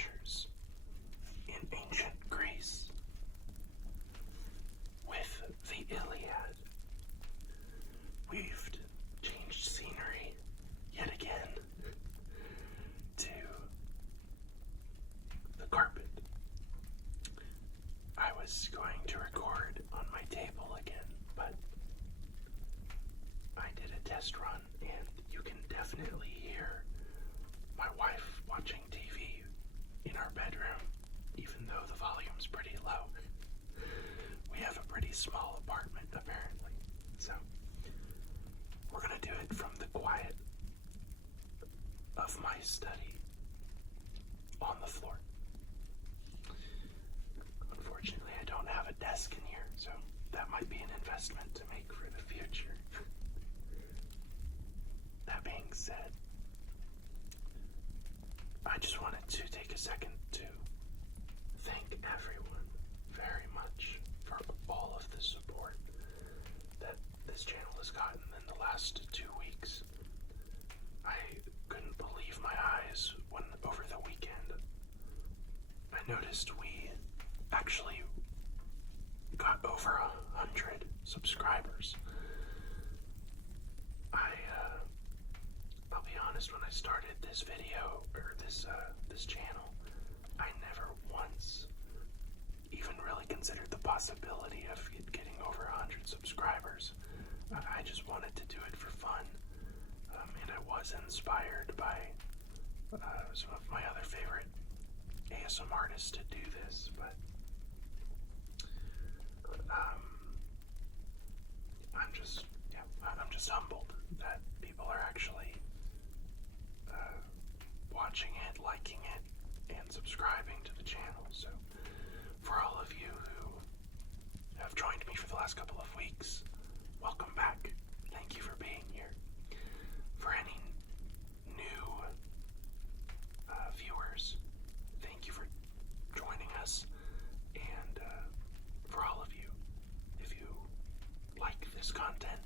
adventures in ancient Greece with the Iliad. We've changed scenery yet again to the carpet. I was going to record on my table again, but I did a test run, and you can definitely hear my wife watching TV in our bedroom, even though the volume's pretty low. We have a pretty small apartment, apparently, so we're gonna do it from the quiet of my study on the floor. Unfortunately, I don't have a desk in here, so that might be an investment to make for the future. That being said, I just wanted to take a second to thank everyone very much for all of the support that this channel has gotten in the last 2 weeks. I couldn't believe my eyes when over the weekend I noticed we actually got over 100 subscribers. I'll be honest, when I started this video, or this channel, I never once even really considered the possibility of it getting over 100 subscribers. I just wanted to do it for fun, and I was inspired by some of my other favorite ASM artists to do this, but I'm just humbled that people are actually watching it, liking it, and subscribing to the channel. So for all of you who have joined me for the last couple of weeks, welcome back. Thank you for being here. For any new viewers, thank you for joining us. And for all of you, if you like this content,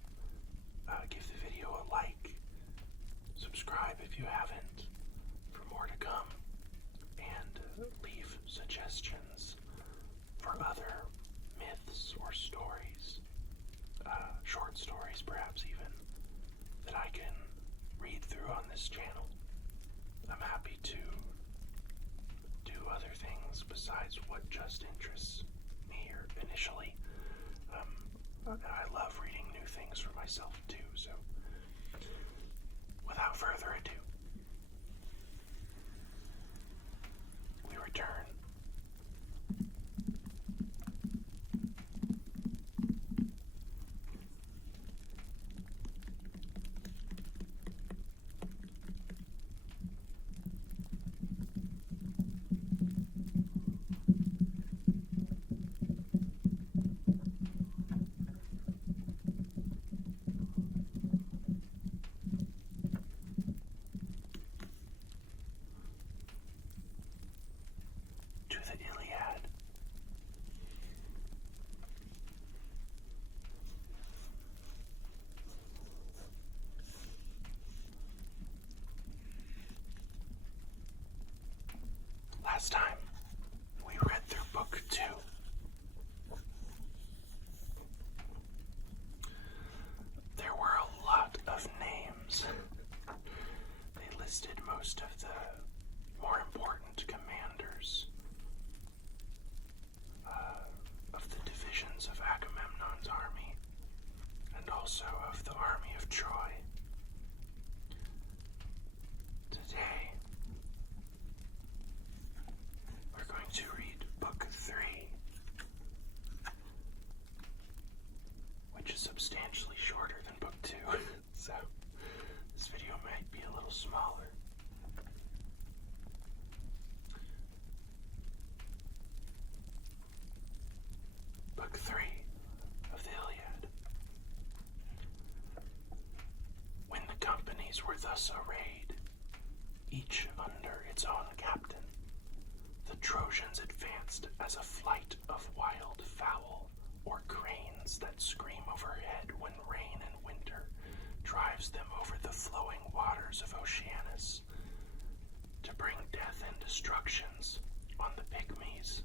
give the video a like, subscribe if you haven't for more to come, and leave suggestions for other myths or stories, short stories perhaps even, that I can read through on this channel. I'm happy to do other things besides what just interests me here initially. I love reading new things for myself too, so without further ado, we return. To the Iliad. Last time, we read through book 2. There were a lot of names. They listed most of the more important commanders of the divisions of Agamemnon's army, and also of the army of Troy. Today, we're going to read book 3, which is substantially shorter than book 2, so this video might be a little smaller. Book 3 of the Iliad. When the companies were thus arrayed, each under its own captain, the Trojans advanced as a flight of wild fowl, or cranes that scream overhead when rain and winter drives them over the flowing waters of Oceanus, to to bring death and destructions on the pygmies,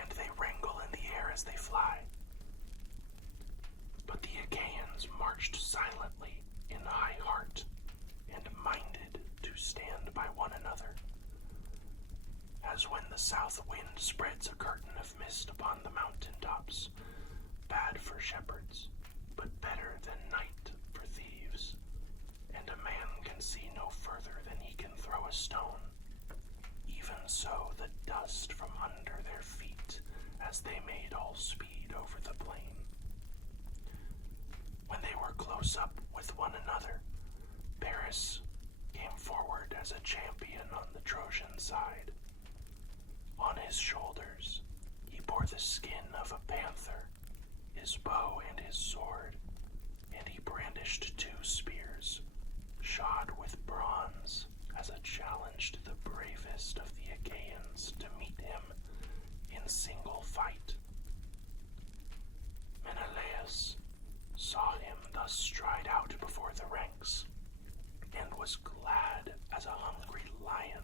and they wrangle in the air as they fly. But the Achaeans marched silently in high heart and minded to stand by one another. As when the south wind spreads a curtain of mist upon the mountain tops, bad for shepherds, but better than night for thieves, and a man can see no further than he can throw a stone, even so the dust from under their feet as they made all speed over the plain. When they were close up with one another, Paris came forward as a champion on the Trojan side. On his shoulders he bore the skin of a panther, his bow and his sword, and he brandished 2 spears, shod with bronze, as a challenge to the bravest of the Achaeans to meet him in single fight. Menelaus saw him thus stride out before the ranks, and was glad as a hungry lion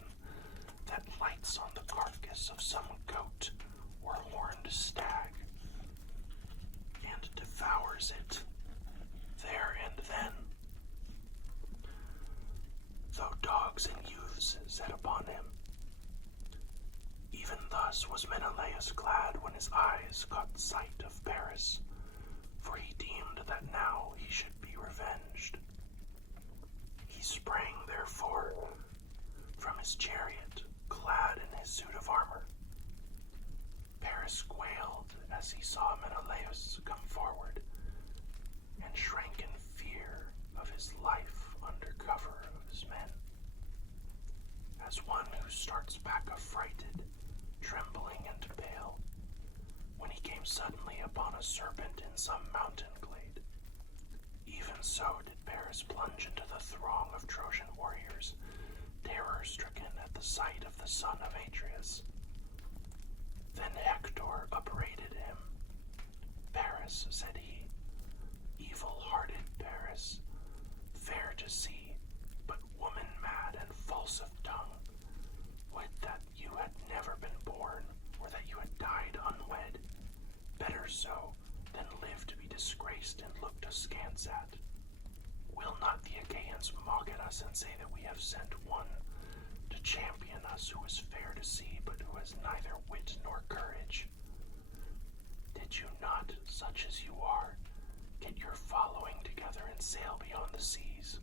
that lights on the carcass of some goat or horned stag, and devours it there and then. Though dogs and youths set upon him, even thus was Menelaus glad when his eyes caught sight of Paris, for he deemed that now he should be revenged. He sprang, therefore, from his chariot, clad in his suit of armor. Paris quailed as he saw Menelaus come forward, and shrank in fear of his life under cover of his men, as one who starts back affrighted, trembling and pale, when he came suddenly upon a serpent in some mountain glade. Even so did Paris plunge into the throng of Trojan warriors, terror-stricken at the sight of the son of Atreus. Then Hector upbraided him. Paris, said he, evil-hearted Paris, fair to see, but woman-mad and false of tongue, would that you had never been born, or that you had died unwed. Better so than live to be disgraced and looked askance at. Will not the Achaeans mock at us and say that we have sent one to champion us who is fair to see, but who has neither wit nor courage? Did you not, such as you are, get your following together and sail beyond the seas?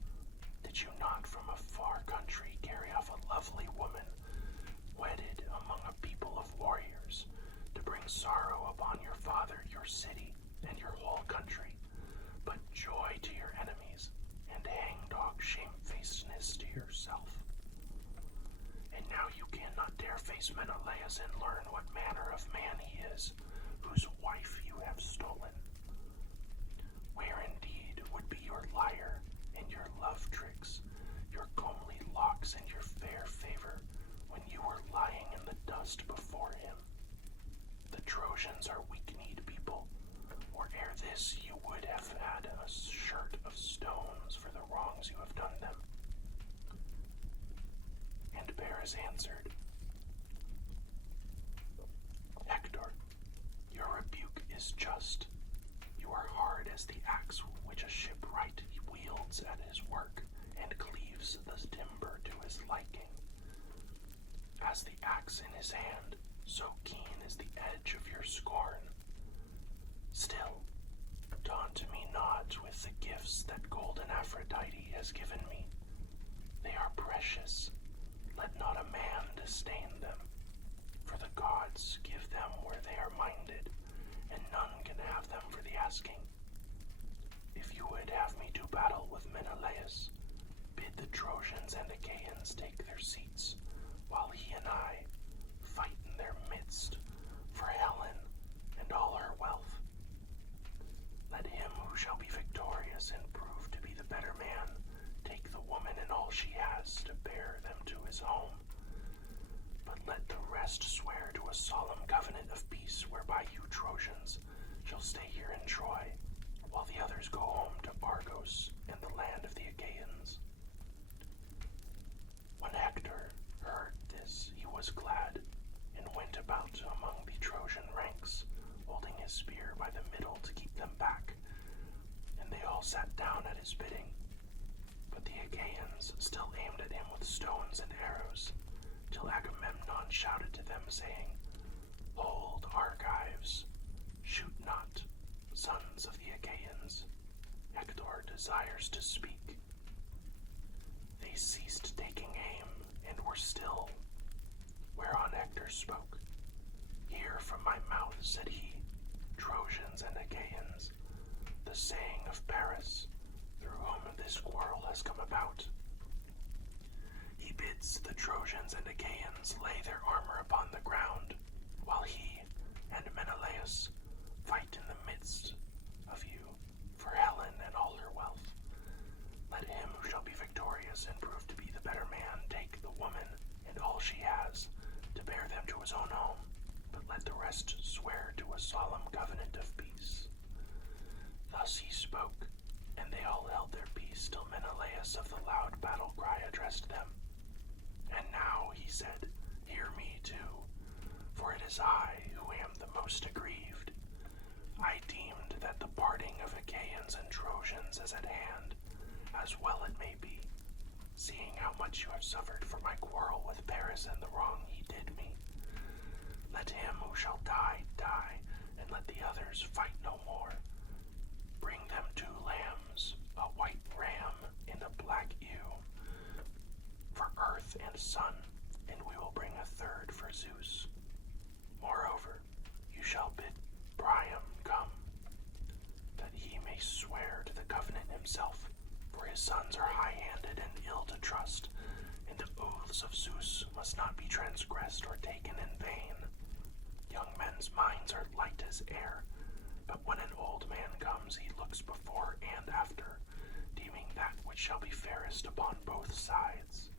Did you not from a far country carry off a lovely woman, wedded among a people of warriors, to bring sorrow upon your father, your city, and your whole country, but joy to your enemies, and hangdog shamefacedness to yourself? And now you cannot dare face Menelaus and learn what manner of man he is, whose wife you have stolen. Where indeed would be your lyre and your love tricks, your comely locks and your fair favor, when you were lying in the dust before him? The Trojans are weak-kneed people, or ere this you would have had a shirt of stones for the wrongs you have done them. And Paris answered, Hector, your rebuke is just. You are hard as the axe which a shipwright wields at his work, and cleaves the timber to his liking. As the axe in his hand, so keen is the edge of your scorn. Still, taunt me not with the gifts that golden Aphrodite has given me. They are precious. Let not a man disdain them, for the gods give them where they are minded, and none can have them for the asking. If you would have me do battle with Menelaus, bid the Trojans and Achaeans take their seats, while he and I fight in their midst for Helen and all her wealth. Let him who shall be victorious and prove to be the better man take the woman and all she has to bear them to his home. But let the rest swear to a solemn covenant of peace, whereby you Trojans shall stay here in Troy, while the others go home to Argos and the land of the Achaeans. When sat down at his bidding, but the Achaeans still aimed at him with stones and arrows, till Agamemnon shouted to them, saying, "Hold, Argives, shoot not, sons of the Achaeans. Hector desires to speak." They ceased taking aim and were still, whereon Hector spoke. "Hear from my mouth," said he, "Trojans and Achaeans, the saying of Paris, through whom this quarrel has come about. He bids the Trojans and Achaeans lay their armor upon the ground, while he and Menelaus fight in the midst of you for Helen and all her wealth. Let him who shall be victorious and prove to be the better man take the woman and all she has, to bear them to his own home, but let the rest swear to a solemn covenant of peace." Thus he spoke, and they all held their peace till Menelaus of the loud battle cry addressed them. "And now," he said, "hear me too, for it is I who am the most aggrieved. I deemed that the parting of Achaeans and Trojans is at hand, as well it may be, seeing how much you have suffered for my quarrel with Paris and the wrong he did me. Let him who shall die, die, and let the others fight no more. Bring them 2 lambs, a white ram and a black ewe, for earth and sun, and we will bring a 3rd for Zeus. Moreover, you shall bid Priam come, that he may swear to the covenant himself, for his sons are high-handed and ill to trust, and the oaths of Zeus must not be transgressed or taken in vain. Young men's minds are light as air, but when an old man comes, he looks before and after, deeming that which shall be fairest upon both sides."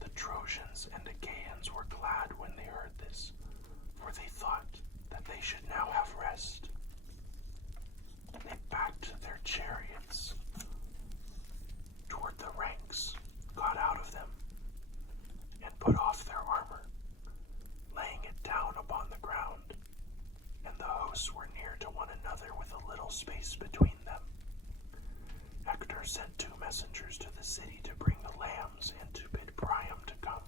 The Trojans and Achaeans were glad when they heard this, for they thought that they should now have rest. They backed their chariots toward the ranks, got out of them, and put off their armor, laying it down upon the ground, and the hosts were near to one another with a little space between them. Hector sent 2 messengers to the city to bring the lambs and to bid Priam to come,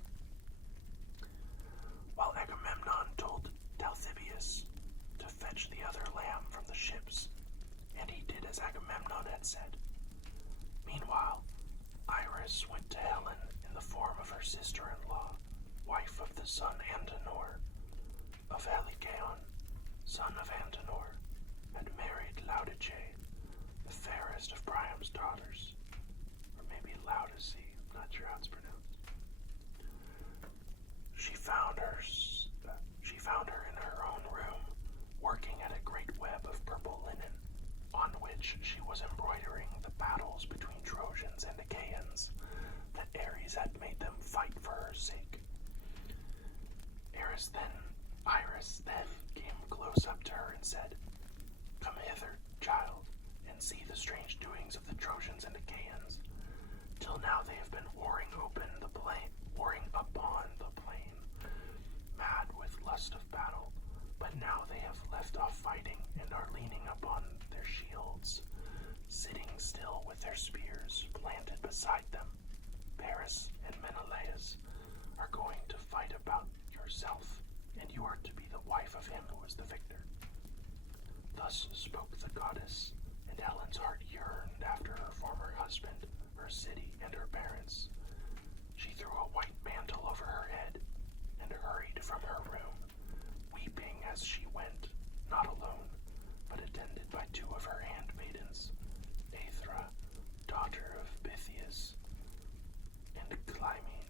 while Agamemnon told Talthybius to fetch the other lamb from the ships, and he did as Agamemnon had said. Meanwhile, Iris went to Helen in the form of her sister-in-law, wife of the sun Antenor, of Helicaon, son of Antenor, had married Laodice, the fairest of Priam's daughters, or maybe Laodice, not sure how it's pronounced. She found her in her own room, working at a great web of purple linen, on which she was embroidering the battles between Trojans and Achaeans, that Ares had made them fight for her sake. Iris then came close up to her and said, "Come hither, child, and see the strange doings of the Trojans and Achaeans. Till now they have been warring upon the plain, mad with lust of battle, but now they have left off fighting and are leaning upon their shields, sitting still with their spears planted beside them. Paris and Menelaus are going to fight about yourself, and you are to be the wife of him who is the victor." Thus spoke the goddess, and Helen's heart yearned after her former husband, her city, and her parents. She threw a white mantle over her head and hurried from her room, weeping as she went, not alone, but attended by 2 of her handmaidens, Aethra, daughter of Bithyas, and Clymene.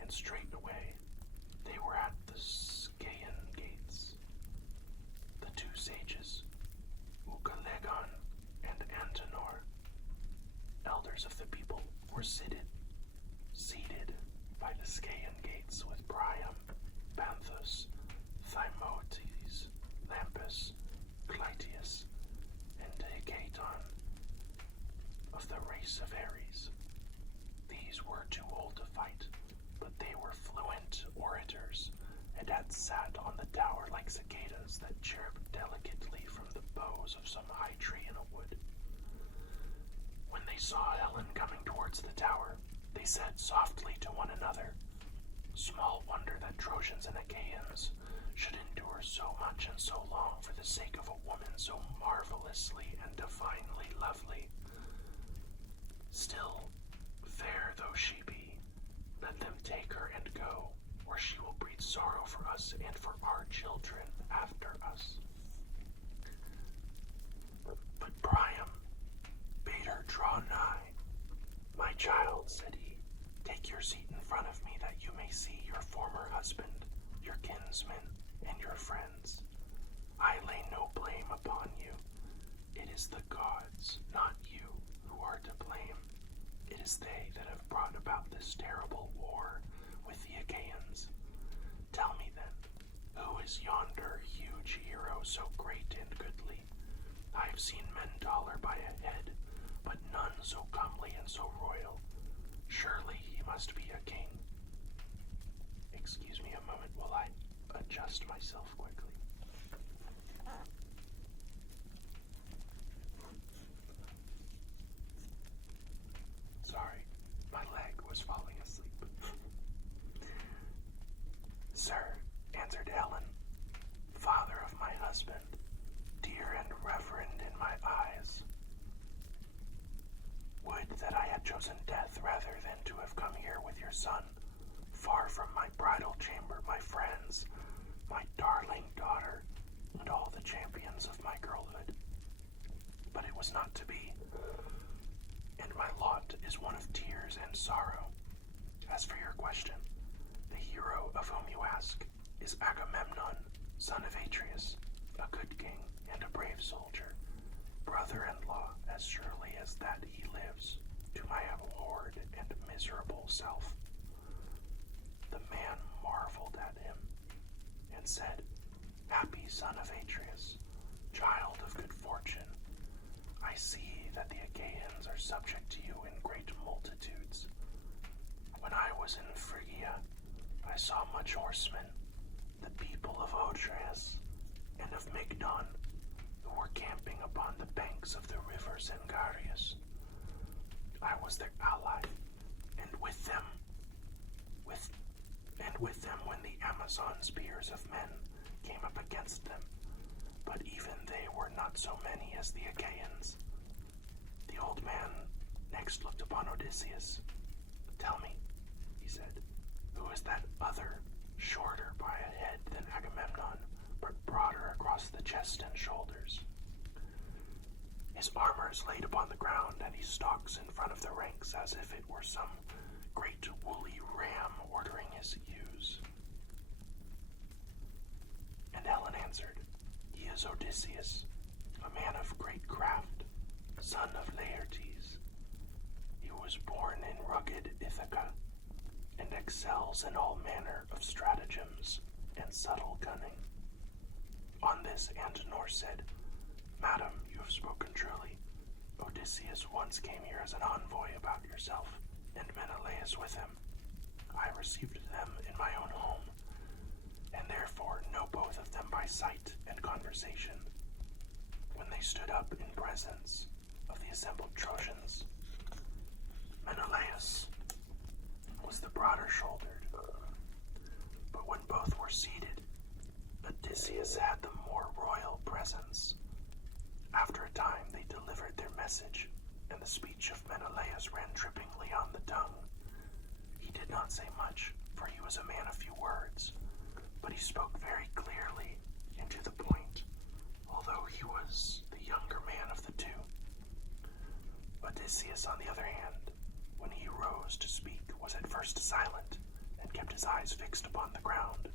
And straightway they were at the Scaean gates. The 2 sages, Ucalegon and Antenor, elders of the people, were seated by the Scaean gates with Priam, Panthus, Thymoetes, Lampus, Clytius, and Hecaton, of the race of Ares. These were too old to fight, but they were fluent orators, and had sat on the tower like cicadas that chirp delicately from the bows shadows of some high tree in a wood. When they saw Helen coming towards the tower, they said softly to one another, "Small wonder that Trojans and Achaeans should endure so much and so long for the sake of a woman so marvelously and divinely lovely. Still, fair though she be, let them take her and go, or she will breed sorrow for us and for our children after us." But Priam bade her draw nigh. "My child," said he, "take your seat in front of me that you may see your former husband, your kinsmen, and your friends. I lay no blame upon you. It is the gods, not you, who are to blame. It is they that have brought about this terrible war with the Achaeans. Tell me then, who is yonder huge hero so great and goodly? I have seen men taller by a head, but none so comely and so royal. Surely he must be a king." Excuse me a moment while I adjust myself quickly. Sorry, my leg was falling asleep. "Sir," answered Helen, "father of my husband, dear and reverend in my eyes, would that I had chosen death rather than to have come here with your son, far from my bridal chamber, my friends, my darling daughter, and all the champions of my girlhood. But it was not to be, and my lot is one of tears and sorrow. As for your question, the hero of whom you ask is Agamemnon, son of Atreus, a good king and a brave soldier, brother-in-law as surely as that he lives, to my abhorred and miserable self." The man marveled at him and said, "Happy son of Atreus, child of good fortune, I see that the Achaeans are subject to you in great multitudes. When I was in Phrygia, I saw much horsemen, the people of Atreus and of Mygdon, who were camping upon the banks of the river Zingarius. I was their ally, and with them when the Amazon spears of men came up against them, but even they were not so many as the Achaeans." The old man next looked upon Odysseus. "Tell me," he said, "who is that other, shorter by a head than Agamemnon, but broader across the chest and shoulders? His armor is laid upon the ground, and he stalks in front of the ranks as if it were some great woolly ram ordering his ewes." And Helen answered, "He is Odysseus, a man of great craft, son of Laertes. He was born in rugged Ithaca, and excels in all manner of stratagems and subtle cunning." On this Antenor said, "Madam, you have spoken truly. Odysseus once came here as an envoy about yourself, and Menelaus with him. I received them in my own home, and therefore know both of them by sight and conversation. When they stood up in presence of the assembled Trojans, Menelaus was the broader-shouldered, but when both were seated, Odysseus had the more royal presence. After a time they delivered their message, and the speech of Menelaus ran trippingly on the tongue. He did not say much, for he was a man of few words, but he spoke very clearly and to the point, although he was the younger man of the two. Odysseus, on the other hand, when he rose to speak, was at first silent, and kept his eyes fixed upon the ground.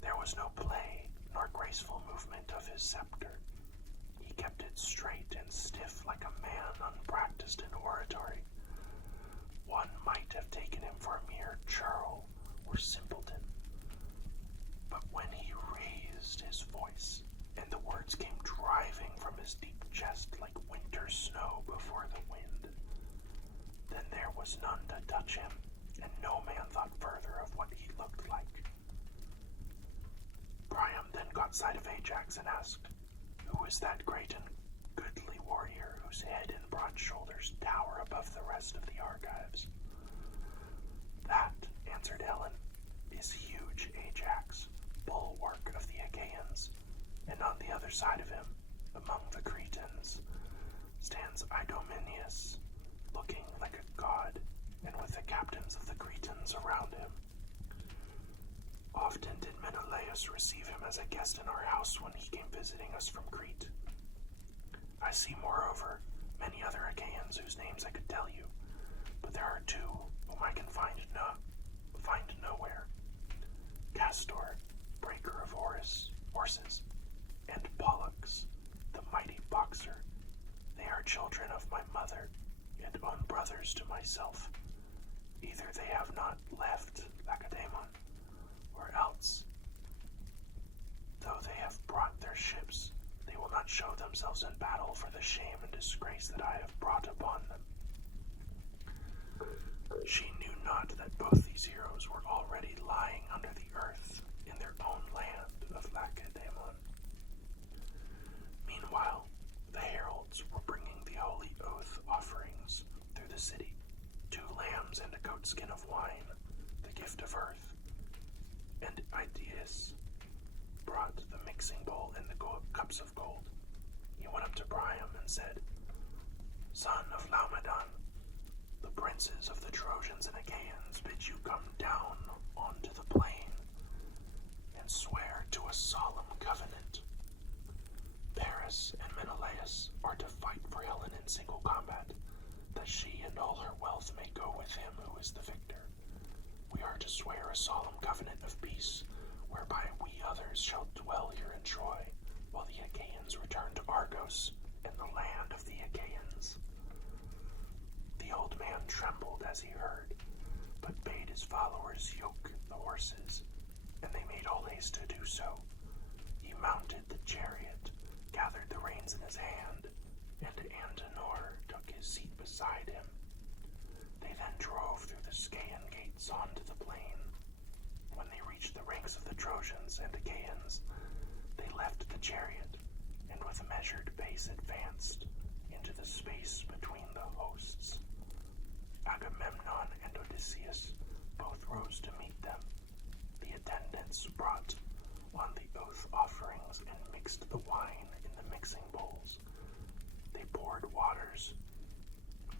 There was no play nor graceful movement of his scepter. He kept it straight and stiff like a man unpracticed in oratory. One might have taken him for a mere churl or simpleton. But when he raised his voice, and the words came driving from his deep chest like winter snow before the wind, then there was none to touch him, and no man thought further of what he looked like. Priam then caught sight of Ajax and asked, "Who Who is that great and goodly warrior whose head and broad shoulders tower above the rest of the argives? That, answered Helen, is huge Ajax, bulwark of the Achaeans, and on the other side of him, among the Cretans, stands Idomeneus, looking like a god, and with the captains of the Cretans around him. Often did Menelaus receive him as a guest in our house when he came visiting us from Crete. I see, moreover, many other Achaeans whose names I could tell you, but there are two whom I can find nowhere. Castor, breaker of horses, and Pollux, the mighty boxer. They are children of my mother, and own brothers to myself. Either they have not left Lacedaemon, or else, though they have brought their ships, they will not show themselves in battle for the shame and disgrace that I have brought upon them. She knew not that both these heroes were already lying under the earth in their own land of Lacedaemon. Meanwhile, the heralds were bringing the holy oath offerings through the city, 2 lambs and a goatskin of wine, the gift of earth. And Idaeus brought the mixing bowl and the cups of gold. He went up to Priam and said, Son of Laomedon, the princes of the Trojans and Achaeans bid you come down onto the plain and swear to a solemn covenant. Paris and Menelaus are to fight for Helen in single combat, that she and all her wealth may go with him who is the victor. We are to swear a solemn covenant of peace, whereby we others shall dwell here in Troy, while the Achaeans return to Argos and the land of the Achaeans. The old man trembled as he heard, but bade his followers yoke the horses, and they made all haste to do so. He mounted the chariot, gathered the reins in his hand, and Antenor took his seat beside him. They then drove through the Scaean gates onto the plain. When they reached the ranks of the Trojans and Achaeans, they left the chariot, and with measured pace advanced into the space between the hosts. Agamemnon and Odysseus both rose to meet them. The attendants brought on the oath offerings and mixed the wine in the mixing bowls. They poured waters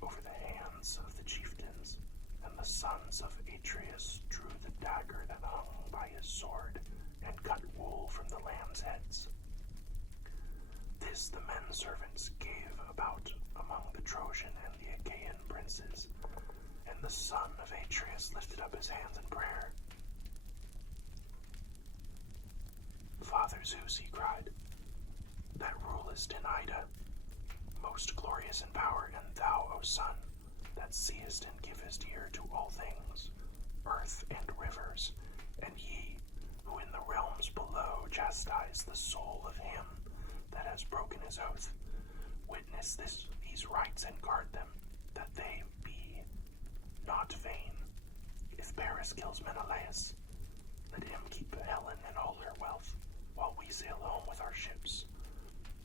over the hands of the chieftains, and the sons of Atreus drew the dagger that hung by his sword and cut wool from the lambs' heads. This the men servants gave about among the Trojan and the Achaean princes, and the son of Atreus lifted up his hands in prayer. Father Zeus, he cried, that rulest in Ida, most glorious in power, and thou, O Son, that seest and givest ear to all things, earth and rivers, and ye, who in the realms below chastise the soul of him that has broken his oath, witness these rites and guard them, that they be not vain. If Paris kills Menelaus, let him keep Helen and all her wealth, while we sail home with our ships.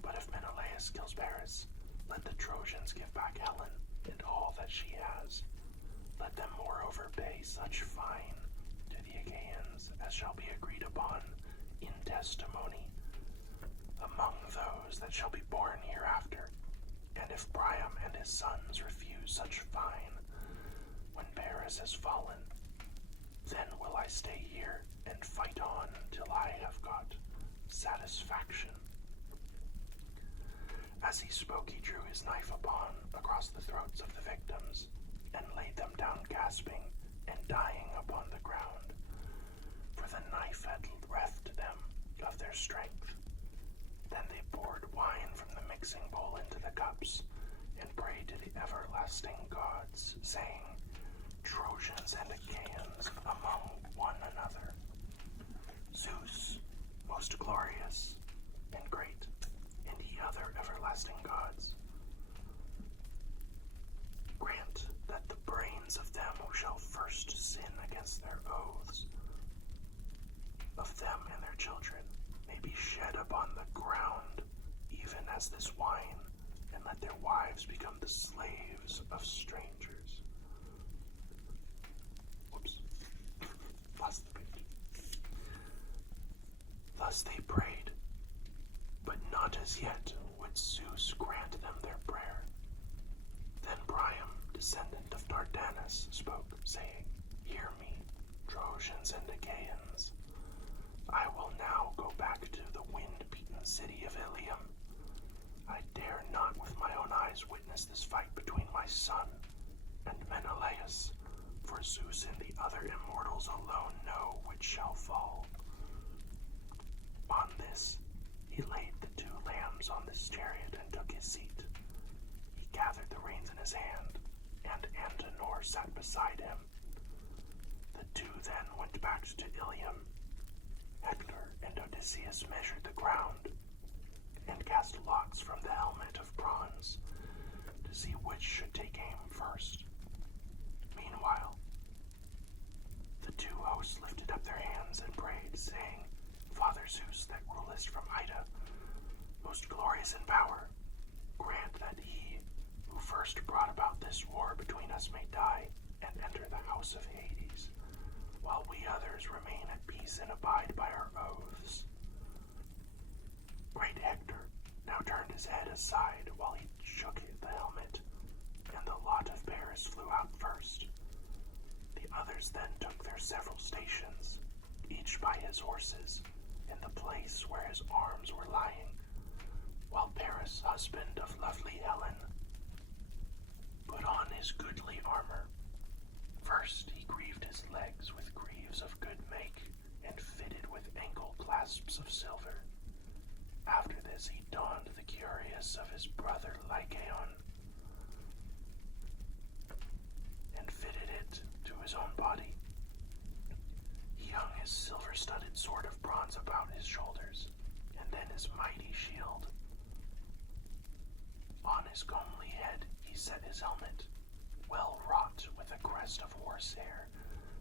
But if Menelaus kills Paris, let the Trojans give back Helen and all that she has. Let them moreover pay such fine to the Achaeans as shall be agreed upon in testimony among those that shall be born hereafter. And if Priam and his sons refuse such fine, when Paris has fallen, then will I stay here and fight on till I have got satisfaction. As he spoke, he drew his knife across the throats of the victims, and laid them down gasping and dying upon the ground, for the knife had reft them of their strength. Then they poured wine from the mixing bowl into the cups, and prayed to the everlasting gods, saying, Trojans and Achaeans among one another, Zeus, most glorious and great, and ye other everlasting gods, grant that the brains of them who shall first sin against their oaths, of them and their children, may be shed upon the ground, even pass this wine and let their wives become the slaves of strangers. Whoops. Lost the page. Thus they prayed, but not as yet would Zeus grant them their prayer. Then Priam, descendant of Dardanus, spoke, saying, Hear me, Trojans and Achaeans. I will now go back to the wind-beaten city of Ilium. I dare not with my own eyes witness this fight between my son and Menelaus, for Zeus and the other immortals alone know which shall fall. On this, he laid the 2 lambs on this chariot and took his seat. He gathered the reins in his hand, and Antenor sat beside him. The 2 then went back to Ilium. Hector and Odysseus measured the ground, and cast lots from the helmet of bronze, to see which should take aim first. Meanwhile, the 2 hosts lifted up their hands and prayed, saying, Father Zeus, that rulest from Ida, most glorious in power, grant that he who first brought about this war between us may die and enter the house of Hades, while we others remain at peace and abide by our oaths. Great Hector now turned his head aside while he shook the helmet, and the lot of bears flew out first. The others then took their several stations, each by his horses, in the place where his arms were lying, while Paris, husband of lovely Helen, put on his goodly armor. First he greaved his legs with greaves of good make, and fitted with ankle clasps of silver. After this he donned the cuirass of his brother Lycaon, and fitted it to his own body. He hung his silver-studded sword of bronze about his shoulders, and then his mighty shield. On his comely head he set his helmet, well wrought with a crest of horsehair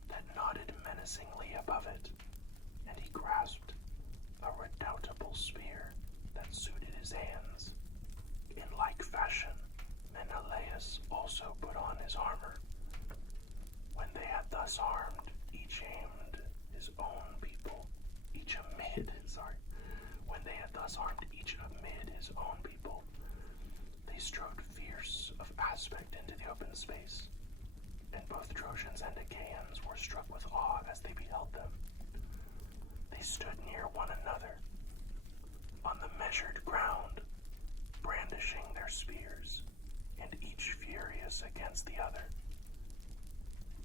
that nodded menacingly above it, and he grasped a redoubtable spear that suited his hands. In like fashion, Menelaus also put on his armor. When they had thus armed, each aimed his own people, when they had thus armed each amid his own people, they strode fierce of aspect into the open space, and both Trojans and Achaeans were struck with awe as they beheld them. They stood near one another, on the measured ground, brandishing their spears, and each furious against the other.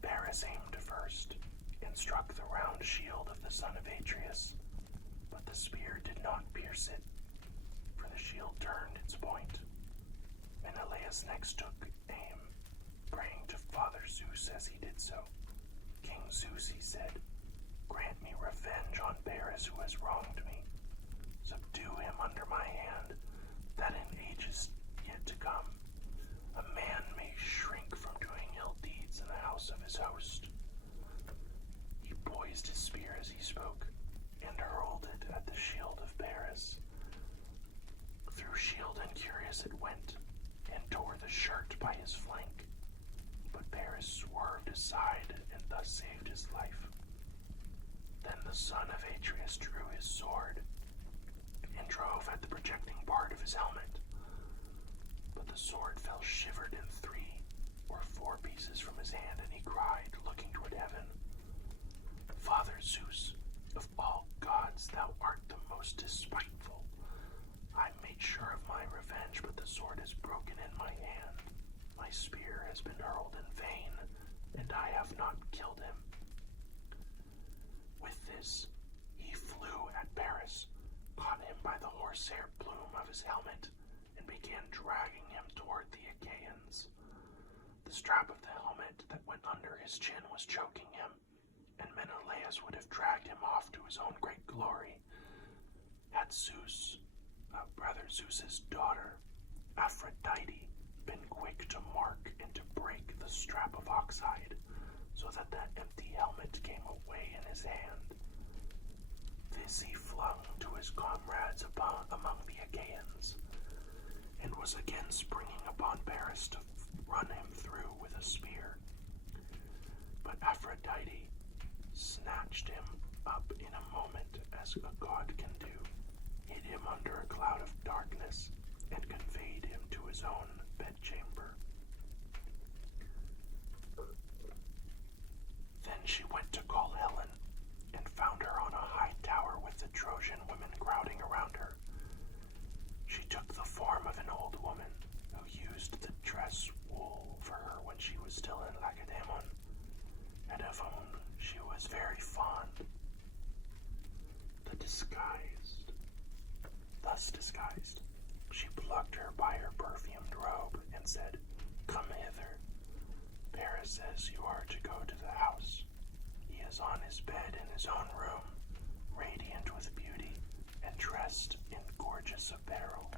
Paris aimed first, and struck the round shield of the son of Atreus, but the spear did not pierce it, for the shield turned its point. Menelaus next took aim, praying to Father Zeus as he did so. King Zeus, he said, grant me revenge on Paris who has wronged me. Subdue him under my hand, that in ages yet to come, a man may shrink from doing ill deeds in the house of his host. He poised his spear as he spoke, and hurled it at the shield of Paris. Through shield and cuirass it went, and tore the shirt by his flank. But Paris swerved aside, and thus saved his life. Then the son of Atreus drew his sword, and drove at the projecting part of his helmet. But the sword fell shivered in 3 or 4 pieces from his hand, and he cried, looking toward heaven, Father Zeus, of all gods, thou art the most despiteful. I made sure of my revenge, but the sword is broken in my hand. My spear has been hurled in vain, and I have not killed him. With this, he flew at Paris, caught him by the horsehair plume of his helmet, and began dragging him toward the Achaeans. The strap of the helmet that went under his chin was choking him, and Menelaus would have dragged him off to his own great glory, had Zeus, brother Zeus's daughter, Aphrodite, been quick to mark and to break the strap of oxhide, so that the empty helmet came away in his hand. This he flung to his comrades among the Achaeans, and was again springing upon Paris to run him through with a spear. But Aphrodite snatched him up in a moment, as a god can do, hid him under a cloud of darkness, and conveyed him to his own bedchamber. Then she went to call Helen, and found her on a high tower with the Trojan women crowding around her. She took the form of an old woman who used the dress wool for her when she was still in Lacedaemon, and of whom she was very fond. Thus disguised, she plucked her by her perfumed robe and said, "Come hither. Paris says you are to go to the house. He is on his bed in his own room, radiant with beauty and dressed in gorgeous apparel."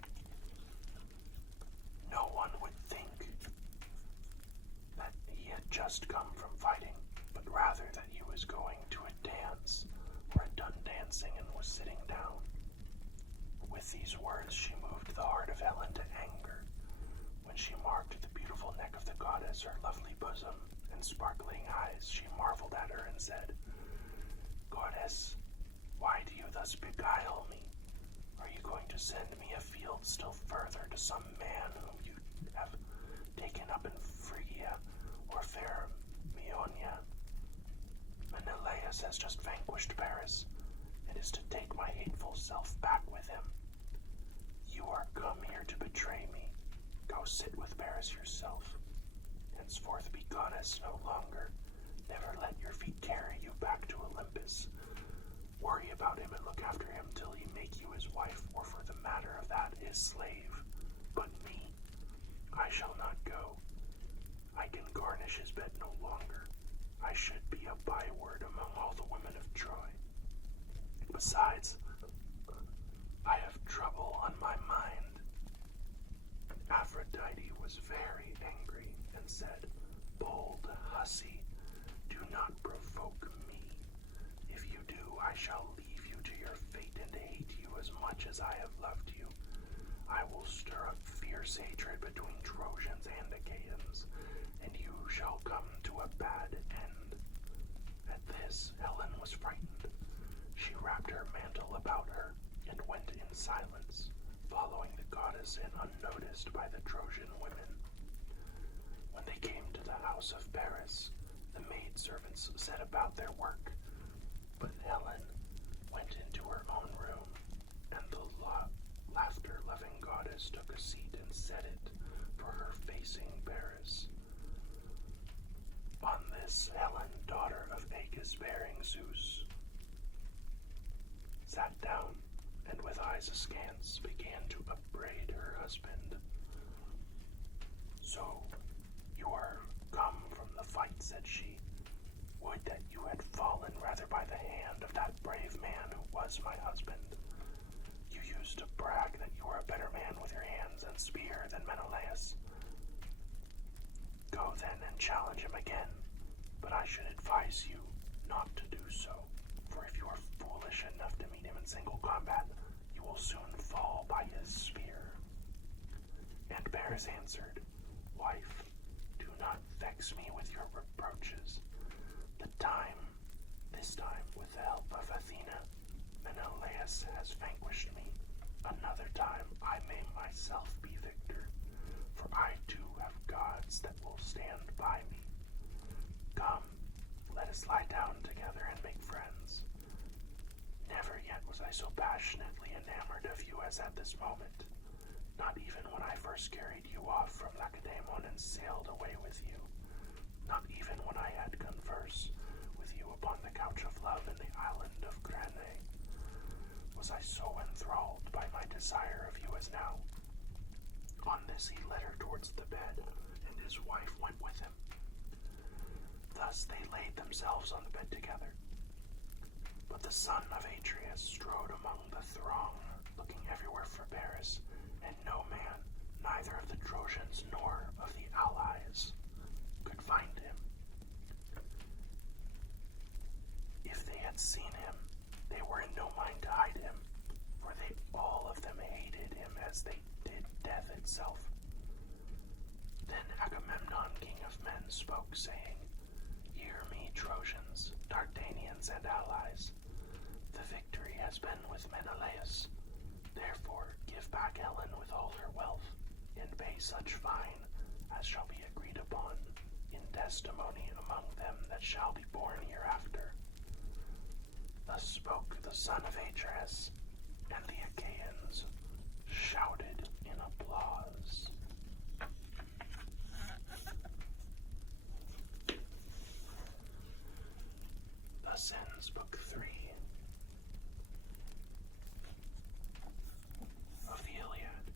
No one would think that he had just come from fighting, but rather that he was going to a dance, or had done dancing and was sitting down. With these words she moved the heart of Helen to anger. When she marked the beautiful neck of the goddess, her lovely bosom, and sparkling eyes, she marveled at her and said, "Goddess, why do you thus beguile me? Are you going to send me afield still further to some man whom you have taken up in Phrygia or fair Maeonia? Menelaus has just vanquished Paris, and is to take my hateful self back with him. You are come here to betray me. Go sit with Paris yourself. Henceforth be goddess no longer. Never let your feet carry you back to Olympus. Worry about him and look after him till he make you his wife, or for the matter of that, his slave. But me, I shall not go. I can garnish his bed no longer. I should be a byword among all the women of Troy. Besides, I have trouble on my mind." Aphrodite was very angry and said, "Bold hussy, do not provoke me. If you do, I shall leave you to your fate and hate you as much as I have loved you. I will stir up fierce hatred between Trojans and Achaeans, and you shall come to a bad end." At this, Helen was frightened. She wrapped her mantle about her and went in silence, following the goddess and unnoticed by the Trojan women. When they came to the house of Paris, the maidservants set about their work, but Helen went into her own room, and the laughter-loving goddess took a seat and set it for her facing Paris. On this, Helen, daughter of Agus bearing Zeus, sat down, and with eyes askance began to upbraid her husband. "So, you are come from the fight," said she. "Would that you had fallen rather by the hand of that brave man who was my husband. You used to brag that you were a better man with your hands and spear than Menelaus. Go then and challenge him again, but I should advise you not to do so, for if you are foolish enough to meet him in single combat, you will soon fall by his spear." And Paris answered, "Wife, do not vex me with your reproaches. This time, with the help of Athena, Menelaus has vanquished me. Another time I may myself be victor, for I too have gods that will stand by me. Come, let us lie down together and make friends. Never yet was I so passionately enamored of you as at this moment, not even when I first carried you off from Lacedaemon and sailed away with you, not even when I had converse with you upon the couch of love in the island of Crane, was I so enthralled by my desire of you as now." On this he led her towards the bed, and his wife went with him. Thus they laid themselves on the bed together. But the son of Atreus strode among the throng, looking everywhere for Paris, and no man, neither of the Trojans nor of the allies, could find him. If they had seen him, they were in no mind to hide him, for they all of them hated him as they did death itself. Then Agamemnon, king of men, spoke, saying, "Hear me, Trojans, Dardanians, and allies. The victory has been with Menelaus. Therefore give back Helen with all her wealth, and pay such fine as shall be agreed upon, in testimony among them that shall be born hereafter." Thus spoke the son of Atreus, and the Achaeans shouted in applause. Thus ends Book 3 of the Iliad.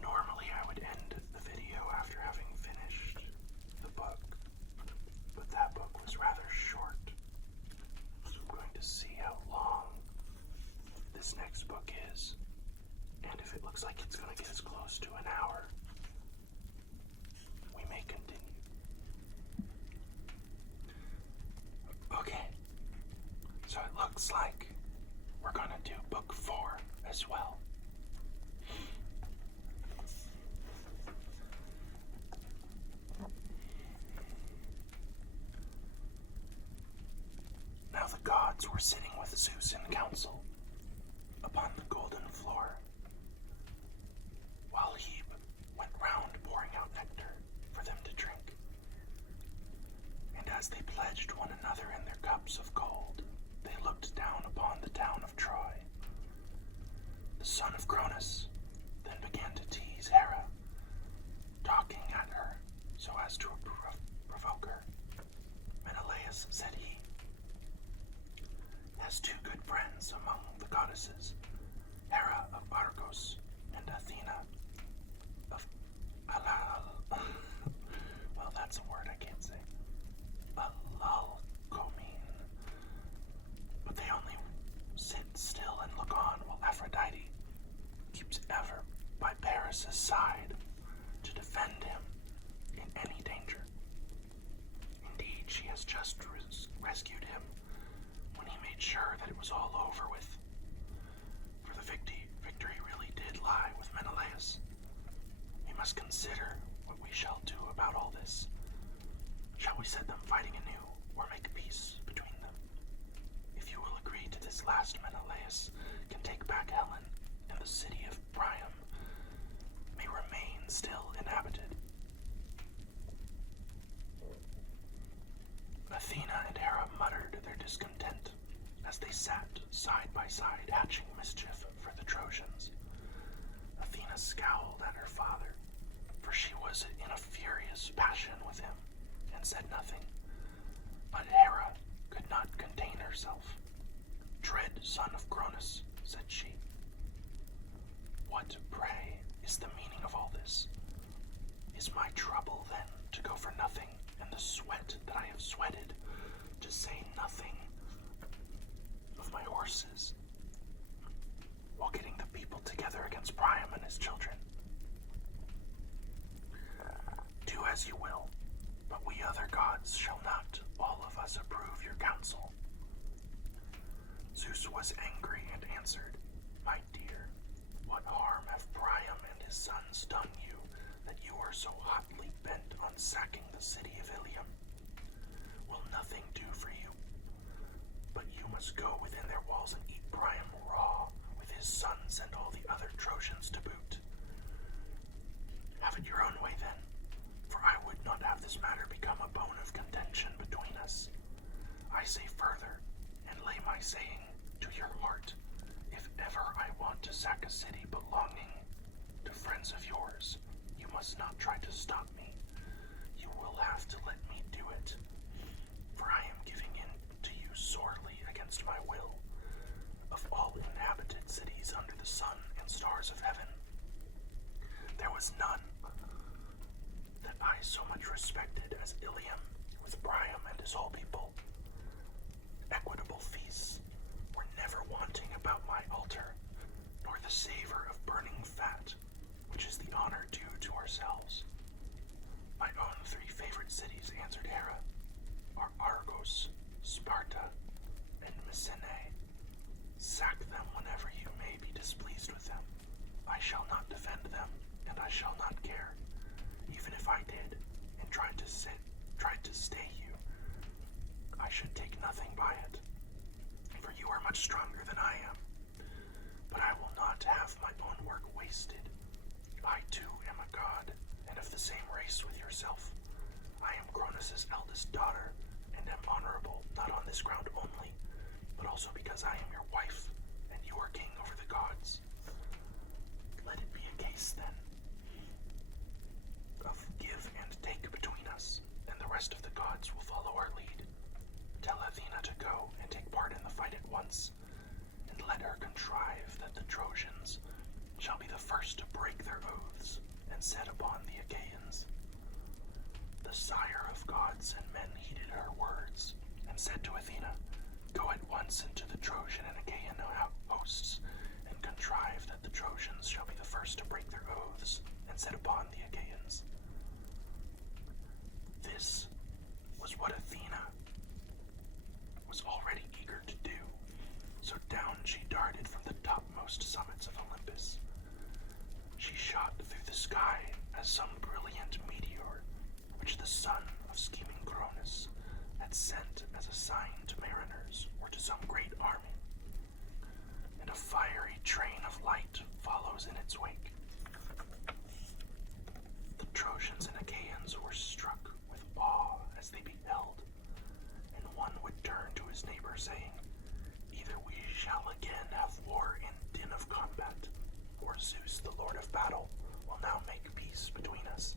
Normally I would end the video after having finished the book, but that book was rather short, so I'm going to see how long this next book is, and if it looks like it's going to get as close to an hour, we may continue. Okay, so it looks like we're going to do book 4 as well. Now the gods were sitting with Zeus in council upon the golden floor, while Hebe went round pouring out nectar for them to drink. And as they pledged one another in their cups of gold, they looked down upon the town of Troy. The son of Cronus then began to tease Hera, talking at her so as to provoke her. "Menelaus," said he, "has two good friends among the goddesses, Hera of Argos and Athena of well, that's a word I can't say. Alalcomene. But they only sit still and look on while Aphrodite keeps ever by Paris' side to defend him in any danger. Indeed, she has just rescued him when he made sure that it was all over with. For the victory really did lie with Menelaus. We must consider what we shall do about all this. Shall we set them fighting anew, or make peace between them? If you will agree to this last, Menelaus can take back Helen, and the city of Priam may remain still inhabited." Athena and Hera muttered their discontent as they sat side by side hatching mischief for the Trojans. Athena scowled at her father, for she was in a furious passion with him, and said nothing. But Hera could not contain herself. "Dread son of Cronus," said she, "what, pray, is the meaning of all this? Is my trouble, then, to go for nothing, and the sweat that I have sweated, to say nothing of my horses, while getting the people together against Priam and his children? Do as you will, but we other gods shall not, all of us, approve your counsel." Zeus was angry and answered, "My dear, what harm have Priam and his sons done you, that you are so hotly bent on sacking the city of Ilium? Will nothing do for you? But you must go within their walls and eat Priam raw, with his sons and all the other Trojans to boot. Have it your own way then, for I would not have this matter become a bone of contention between us. I say further, and lay my saying to your heart, if ever I want to sack a city belonging to friends of yours, you must not try to stop me. You will have to let me do it, for I am giving in to you sorely against my will. Of all inhabited cities under the sun and stars of heaven, there was none that I so much respected as Ilium, with Priam and his whole people. Equitable feasts were never wanting about my altar, nor the savor of burning fat, which is the honor due to ourselves. My own 3 favorite cities, answered Hera, are Argos, Sparta, and Mycenae. Sack them displeased with them. I shall not defend them, and I shall not care, even if I did, and tried to stay you. I should take nothing by it, for you are much stronger than I am. But I will not have my own work wasted. I too am a god, and of the same race with yourself. I am Cronus' eldest daughter, and am honorable not on this ground only, but also because I am your wife, and you are king over the gods. Let it be a case, then, of give and take between us, and the rest of the gods will follow our lead. Tell Athena to go and take part in the fight at once, and let her contrive that the Trojans shall be the first to break their oaths and set upon the Achaeans. The sire of gods and men heeded her words, and said to Athena, Go at once into the Trojan and Achaean hosts, and contrive that the Trojans shall be the first to break their oaths and set upon the Achaeans. This was what Athena was already eager to do, so down she darted from the topmost summits of Olympus. She shot through the sky as some brilliant meteor, which the son of scheming Cronus had sent as a sign to mariners or to some great army, and a fiery train of light follows in its wake. The Trojans and Achaeans were struck with awe as they beheld, and one would turn to his neighbor, saying, Either we shall again have war in din of combat, or Zeus, the Lord of battle, will now make peace between us.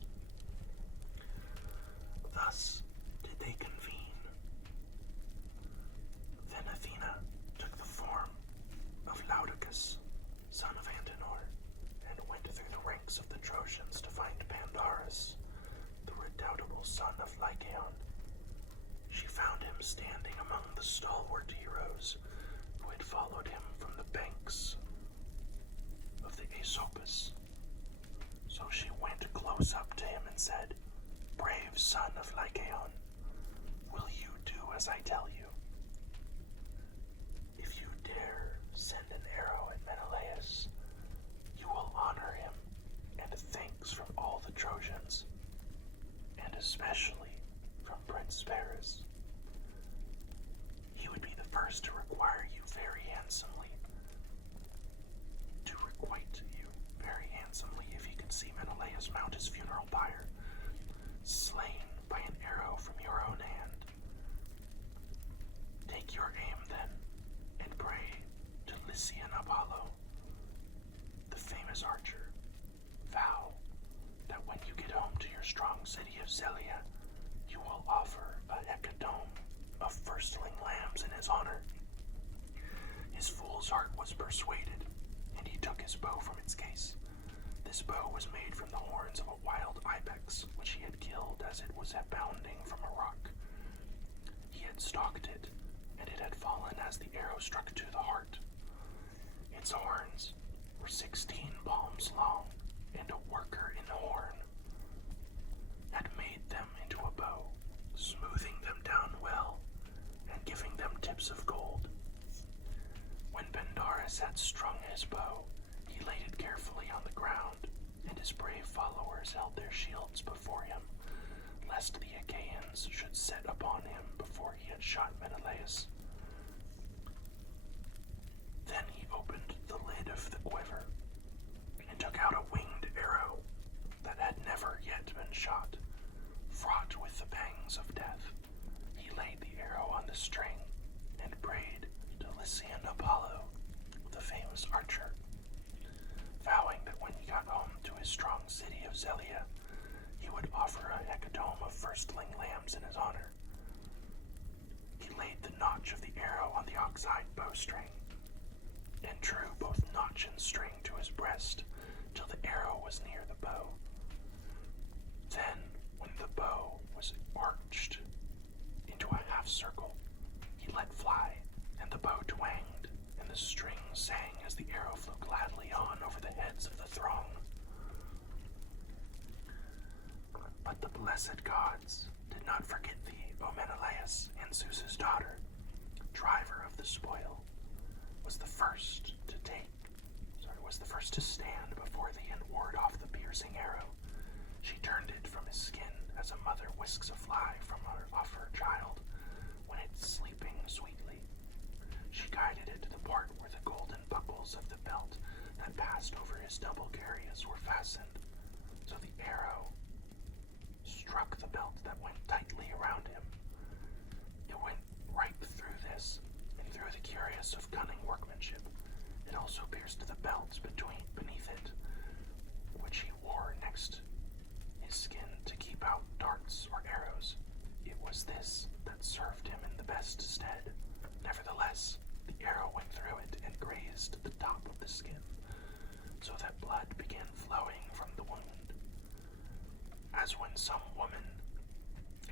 Thus did they convene. Then Athena took the form of Laodocus, son of Antenor, and went through the ranks of the Trojans to find Pandarus, the redoubtable son of Lycaon. She found him standing among the stalwart heroes who had followed him from the banks of the Aesopus. So she went close up to him and said, Brave son of Lycaon, will you do as I tell you? If you dare send an arrow at Menelaus, you will honor him, and thanks from all the Trojans, and especially from Prince Paris. He would be the first to require you very handsomely, if he could see Menelaus mount his funeral pyre, slain by an arrow from your own hand. Take your aim, then, and pray to Lycian Apollo, the famous archer. Vow that when you get home to your strong city of Zelia, you will offer a hecatomb of firstling lambs in his honor. His fool's heart was persuaded, and he took his bow from its case. This bow was made from the horns of a wild ibex, which he had killed as it was bounding from a rock. He had stalked it, and it had fallen as the arrow struck to the heart. Its horns were 16 palms long, and a worker in horn had made them into a bow, smoothing them down well, and giving them tips of gold. When Pandarus had strung his bow, he laid it carefully on the ground, and his brave followers held their shields before him, lest the Achaeans should set upon him before he had shot Menelaus. Then he opened the lid of the quiver, and took out a winged arrow that had never yet been shot, fraught with the pangs of death. He laid the arrow on the string, and prayed to Lycian Apollo, the famous archer, vowing that when he got home to his strong city of Zelia, he would offer a hecatomb of firstling lambs in his honor. He laid the notch of the arrow on the ox-hide bowstring, and drew both notch and string to his breast till the arrow was near the bow. Then, when the bow was arched into a half circle, he let fly, and the bow twanged, and the string sang as the arrow flew gladly on over the heads of the throng. But the blessed gods did not forget thee, O Menelaus, and Zeus's daughter, driver of the spoil, was the first to take. So was the first to stand before thee and ward off the piercing arrow. She turned it from his skin as a mother whisks a fly off her child when it's sleeping sweetly. She guided it to the part where the golden buckles of the belt that passed over his double carious were fastened, so the arrow struck the belt that went tightly around him. It went right through this, and through the curious of cunning workmanship. It also pierced the belt beneath it, which he wore next his skin to keep out darts or arrows. It was this that served him in the best stead. Nevertheless, the arrow went through it and grazed the top of the skin, so that blood began flowing from the wound. As when some woman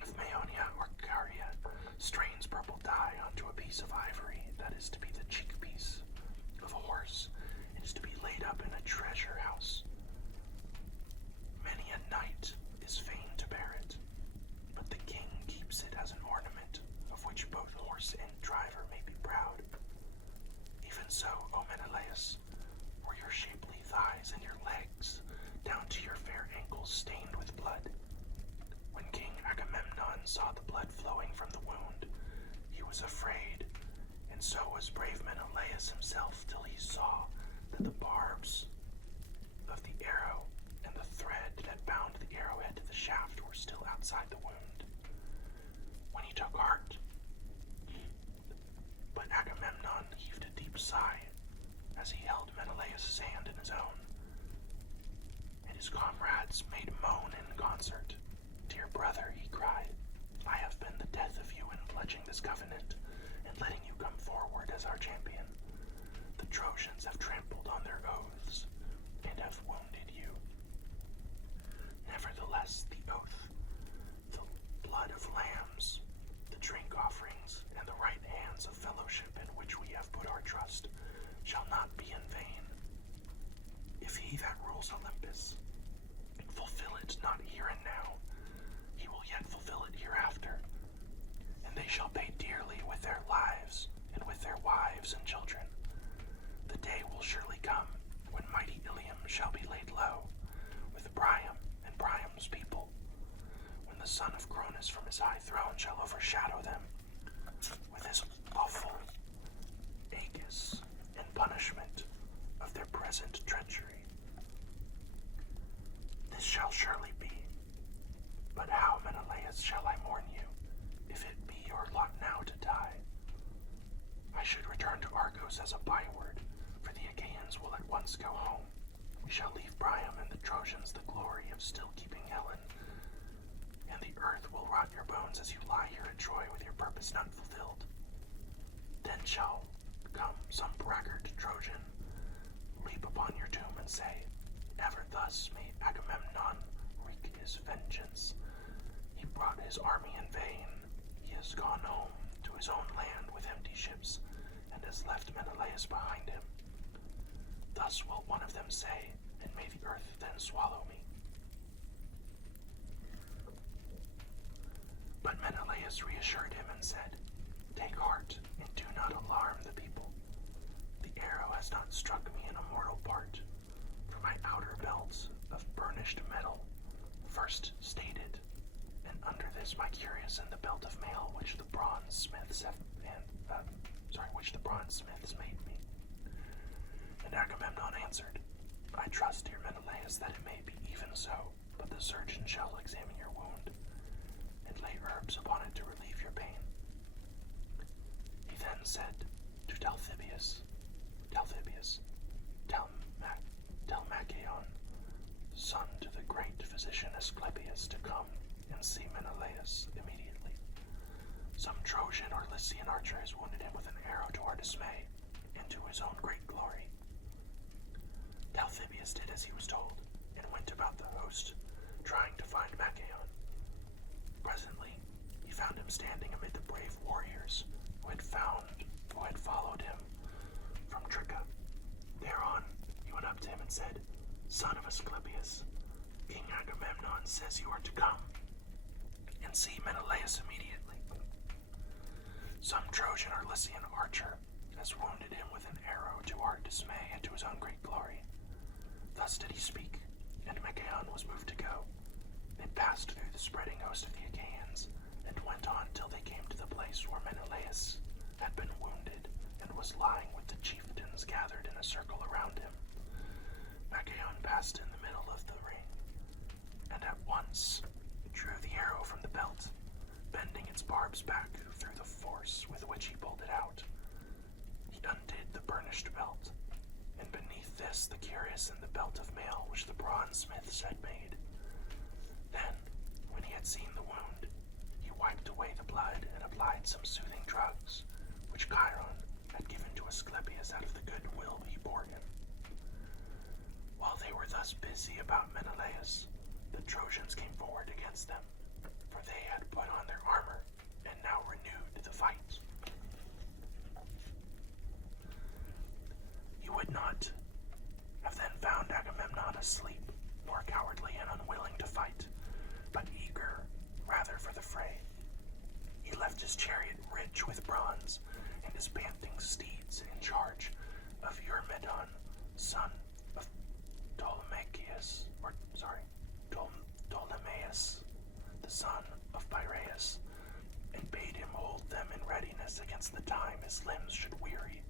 of Maeonia or Caria strains purple dye onto a piece of ivory that is to be the cheekpiece of a horse and is to be laid up in a treasure house. Many a knight is fain to bear it, but the king keeps it as an ornament of which both horse and driver may be proud. Even so, O Menelaus, were your shapely thighs and your legs down to your fair ankles stained with blood. When King Agamemnon saw the blood flowing from the wound, he was afraid, and so was brave Menelaus himself, till he saw that the barbs of the arrow and the thread that bound the arrowhead to the shaft were still outside the wound. When he took heart, but Agamemnon heaved a deep sigh as he held Menelaus' hand in his own, and his comrades made moan in concert. Dear brother, he cried, I have been the death of you in pledging this covenant and letting you come forward as our champion. The Trojans have trampled on their oaths and have wounded you. Nevertheless, the oath, the blood of lambs, the drink offerings, and the right hands of fellowship in which we have put our trust shall not be in vain. If he that rules Olympus fulfill it not here and now, he will yet fulfill it hereafter, and they shall pay dearly with their lives and with their wives and children. The day will surely come when mighty Ilium shall be laid low, with Priam and Priam's people, when the son of Cronus from his high throne shall overshadow them with his awful aegis and punishment of their present treachery. This shall surely be. But how, Menelaus, shall I mourn you, if it be your lot now to die? I should return to Argos as a byword, for the Achaeans will at once go home. We shall leave Priam and the Trojans the glory of still keeping Helen, and the earth will rot your bones as you lie here at Troy with your purpose not fulfilled. Then shall come some braggart Trojan, leap upon your tomb and say, Ever thus may Agamemnon wreak his vengeance. He brought his army in vain. He has gone home to his own land with empty ships, and has left Menelaus behind him. Thus will one of them say, and may the earth then swallow me. But Menelaus reassured him and said, Take heart, and do not alarm the people. The arrow has not struck me in a mortal part, for my outer belt of burnished metal first stated, and under this my cuirass and the belt of mail which the bronze smiths made me. And Agamemnon answered, I trust, dear Menelaus, that it may be even so, but the surgeon shall examine your wound, and lay herbs upon it to relieve your pain. He then said to Talthybius, tell Machaon, son to the great physician Asclepius, to come and see Menelaus immediately. Some Trojan or Lycian archer has wounded him with an arrow to our dismay, and to his own great glory. Talthybius did as he was told, and went about the host, trying to find Machaon. Presently, he found him standing amid the brave warriors who had followed him from Tricca. Thereon, he went up to him and said, Son of Asclepius, King Agamemnon says you are to come and see Menelaus immediately. Some Trojan or Lycian archer has wounded him with an arrow to our dismay and to his own great glory. Thus did he speak, and Mythical was moved to go. They passed through the spreading host of the Achaeans, and went on till they came to the place where Menelaus had been wounded, and was lying with the chieftains gathered in a circle around him. Mythical passed in the middle of the ring, and at once drew the arrow from the belt, bending its barbs back through the force with which he pulled it out. He undid the burnished belt, and beneath this the cuirass and the belt of mail which the bronze smiths had made. Then, when he had seen the wound, he wiped away the blood and applied some soothing drugs, which Chiron had given to Asclepius out of the good will he bore him. While they were thus busy about Menelaus, the Trojans came forward against them, for they had put on their armor and now renewed the fight. You would not have then found Agamemnon asleep, nor cowardly and unwilling to fight, but eager rather for the fray. He left his chariot rich with bronze, and his panting steeds in charge of Eurymedon, son of Ptolemaeus, the son of Piraeus, and bade him hold them in readiness against the time his limbs should weary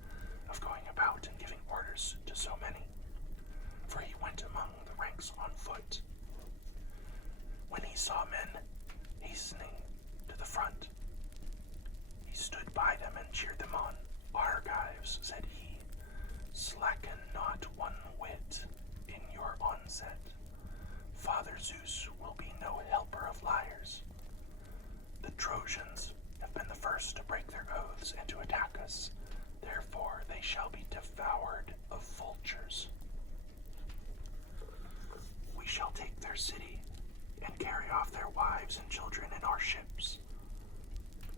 of going about and giving orders to so many, for he went among the ranks on foot. When he saw men hastening to the front, he stood by them and cheered them on. "Argives," said he, "slacken not one whit in your onset. Father Zeus will be no helper of liars. The Trojans have been the first to break their oaths and to attack us. Therefore they shall be devoured of vultures. We shall take their city and carry off their wives and children in our ships."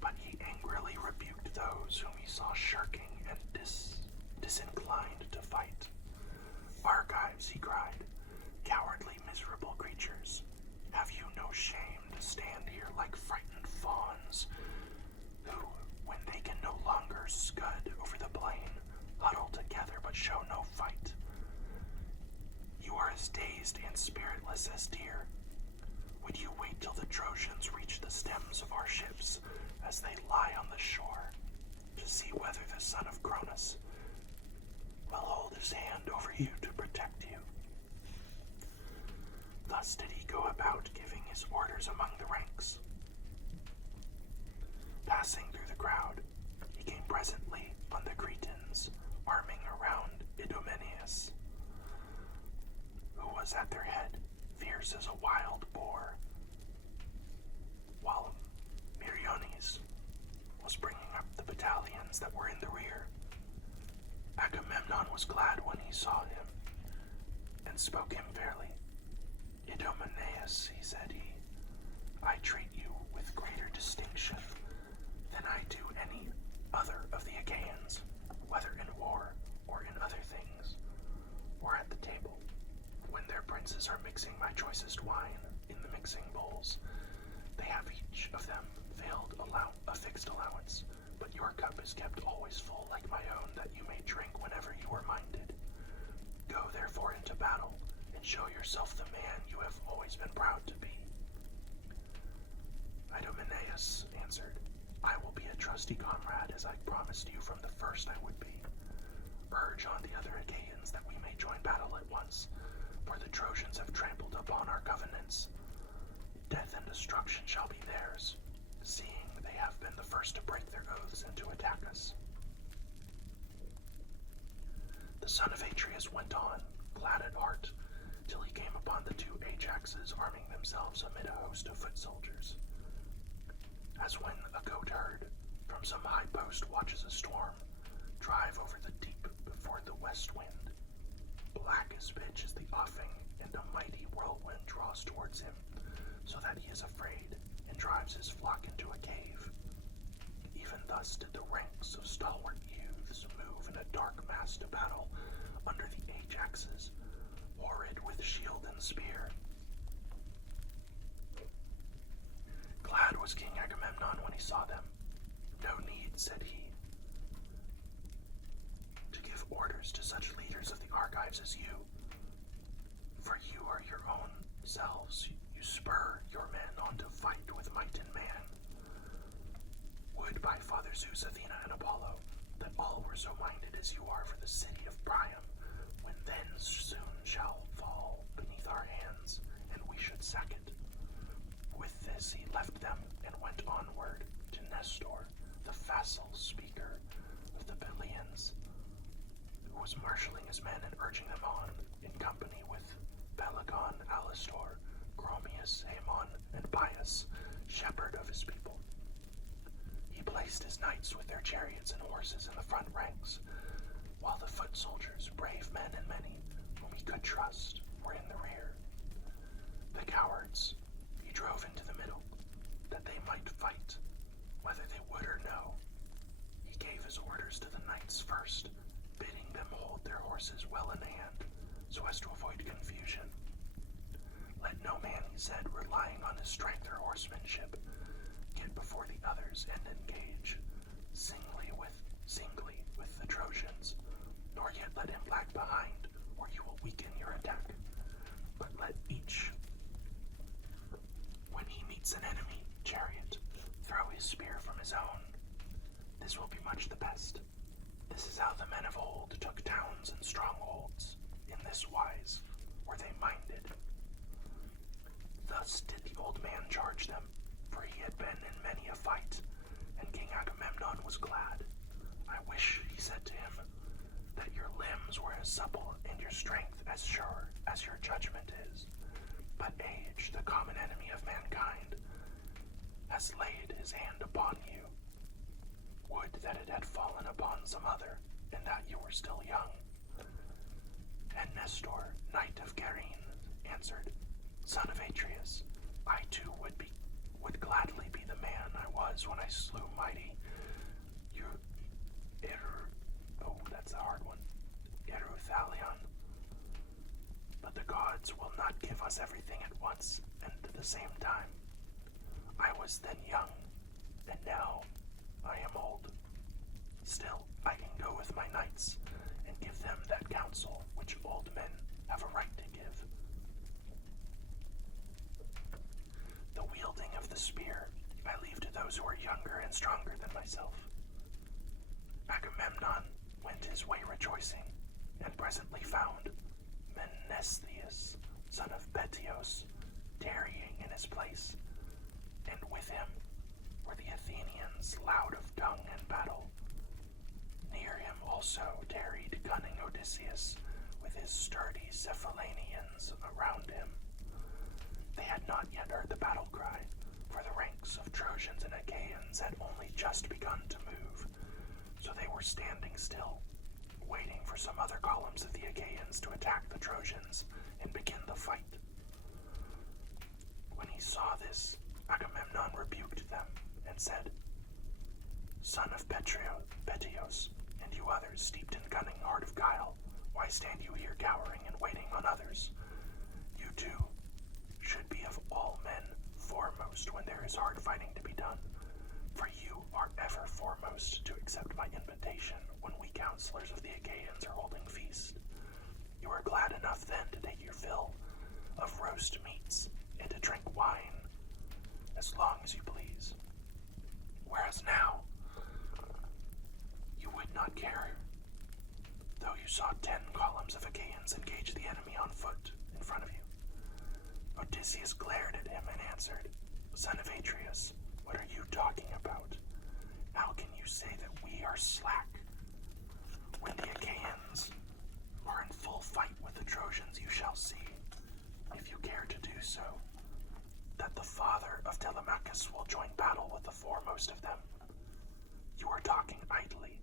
But he angrily rebuked those whom he saw shirking and disinclined to fight. "Argives," he cried, "cowardly, miserable creatures, have you no shame to stand here like frightened fawns, who, when they can no longer scud over the plain, huddle together but show no fight? You are as dazed and spiritless as deer. Would you wait till the Trojans reach the stems of our ships as they lie on the shore, to see whether the son of Cronus will hold his hand over you to protect you?" Thus did he go about giving his orders among the ranks. Passing through the crowd, he came presently on the Cretans, arming around Idomeneus, who was at their head, fierce as a wild boar, while Meriones was bringing up the battalions that were in the rear. Agamemnon was glad when he saw him, and spoke him fairly. "Idomeneus," said he, "I treat you with greater distinction than I do any other of the Achaeans, whether in war or in other things, or at the table, when their princes are mixing my choicest wine in the mixing bowls. They have each of them a fixed allowance, but your cup is kept always full like my own, that you may drink whenever you are minded. Go therefore into battle, and show yourself the man you have always been proud to be." Idomeneus answered, "I will be a trusty comrade, as I promised you from the first I would be. Urge on the other Achaeans that we may join battle at once, for the Trojans have trampled upon our covenants. Death and destruction shall be theirs, seeing they have been the first to break their oaths and to attack us." The son of Atreus went on, glad at heart, till he came upon the two Ajaxes arming themselves amid a host of foot soldiers. As when a goat herd from some high post watches a storm drive over the deep before the west wind. Black as pitch is the offing, and a mighty whirlwind draws towards him, so that he is afraid and drives his flock into a cave. Even thus did the ranks of stalwart youths move in a dark mass to battle under the Ajaxes, horrid with shield and spear. Glad was King Agamemnon when he saw them. "No need," said he. orders to such leaders of the Argives as you. For you are your own selves. You spur your men on to fight with might and man. Would by Father Zeus, Athena, and Apollo, that all were so minded as you are for the city of Priam, when then soon shall fall beneath our hands, and we should sack it. With this he left them and went onward to Nestor, the facile speaker of the Pelians, who was marshalling his men and urging them on, in company with Pelagon, Alastor, Chromius, Haemon, and Bias, shepherd of his people. He placed his knights with their chariots and horses in the front ranks, while the foot soldiers, brave men and many, whom he could trust, were in the rear. The cowards he drove into the middle, that they might fight, whether they would or no. He gave his orders to the knights first, bidding them hold their horses well in hand, so as to avoid confusion. Let no man, he said, relying on his strength or horsemanship, get before the others and engage singly with the Trojans, nor yet let him lag behind, or you will weaken your attack. But let each, when he meets an enemy chariot, throw his spear from his own. This will be much the best. This is how the men of old took towns and strongholds. In this wise were they minded. Thus did the old man charge them, for he had been in many a fight, and King Agamemnon was glad. I wish, he said to him, that your limbs were as supple and your strength as sure as your judgment is. But age, the common enemy of mankind, has laid his hand upon you. Would that it had fallen upon some other, and that you were still young. And Nestor, knight of Gerene, answered, Son of Atreus, I too would gladly be the man I was when I slew mighty that's a hard one, Eruthalion. But the gods will not give us everything at once and at the same time. I was then young, and now I am old. Still, I can go with my knights and give them that counsel which old men have a right to give. The wielding of the spear I leave to those who are younger and stronger than myself. Agamemnon went his way rejoicing, and presently found Menestheus, son of Betios, tarrying in his place, and with him were the Athenians loud of tongue and battle. Near him also tarried cunning Odysseus, with his sturdy Cephallenians around him. They had not yet heard the battle cry, for the ranks of Trojans and Achaeans had only just begun to move, so they were standing still, waiting for some other columns of the Achaeans to attack the Trojans and begin the fight. When he saw this, Agamemnon rebuked them and said, Son of Betios, and you others steeped in cunning heart of guile, why stand you here cowering and waiting on others? You too should be of all men foremost when there is hard fighting to be done, for you are ever foremost to accept my invitation when we counselors of the Achaeans are holding feast. You are glad enough then to take your fill of roast meats and to drink wine as long as you please. Whereas now, you would not care, though you saw 10 columns of Achaeans engage the enemy on foot in front of you. Odysseus glared at him and answered, Son of Atreus, what are you talking about? How can you say that we are slack? When the Achaeans are in full fight with the Trojans, you shall see, if you care to do so, that the father of Telemachus will join battle with the foremost of them. You are talking idly.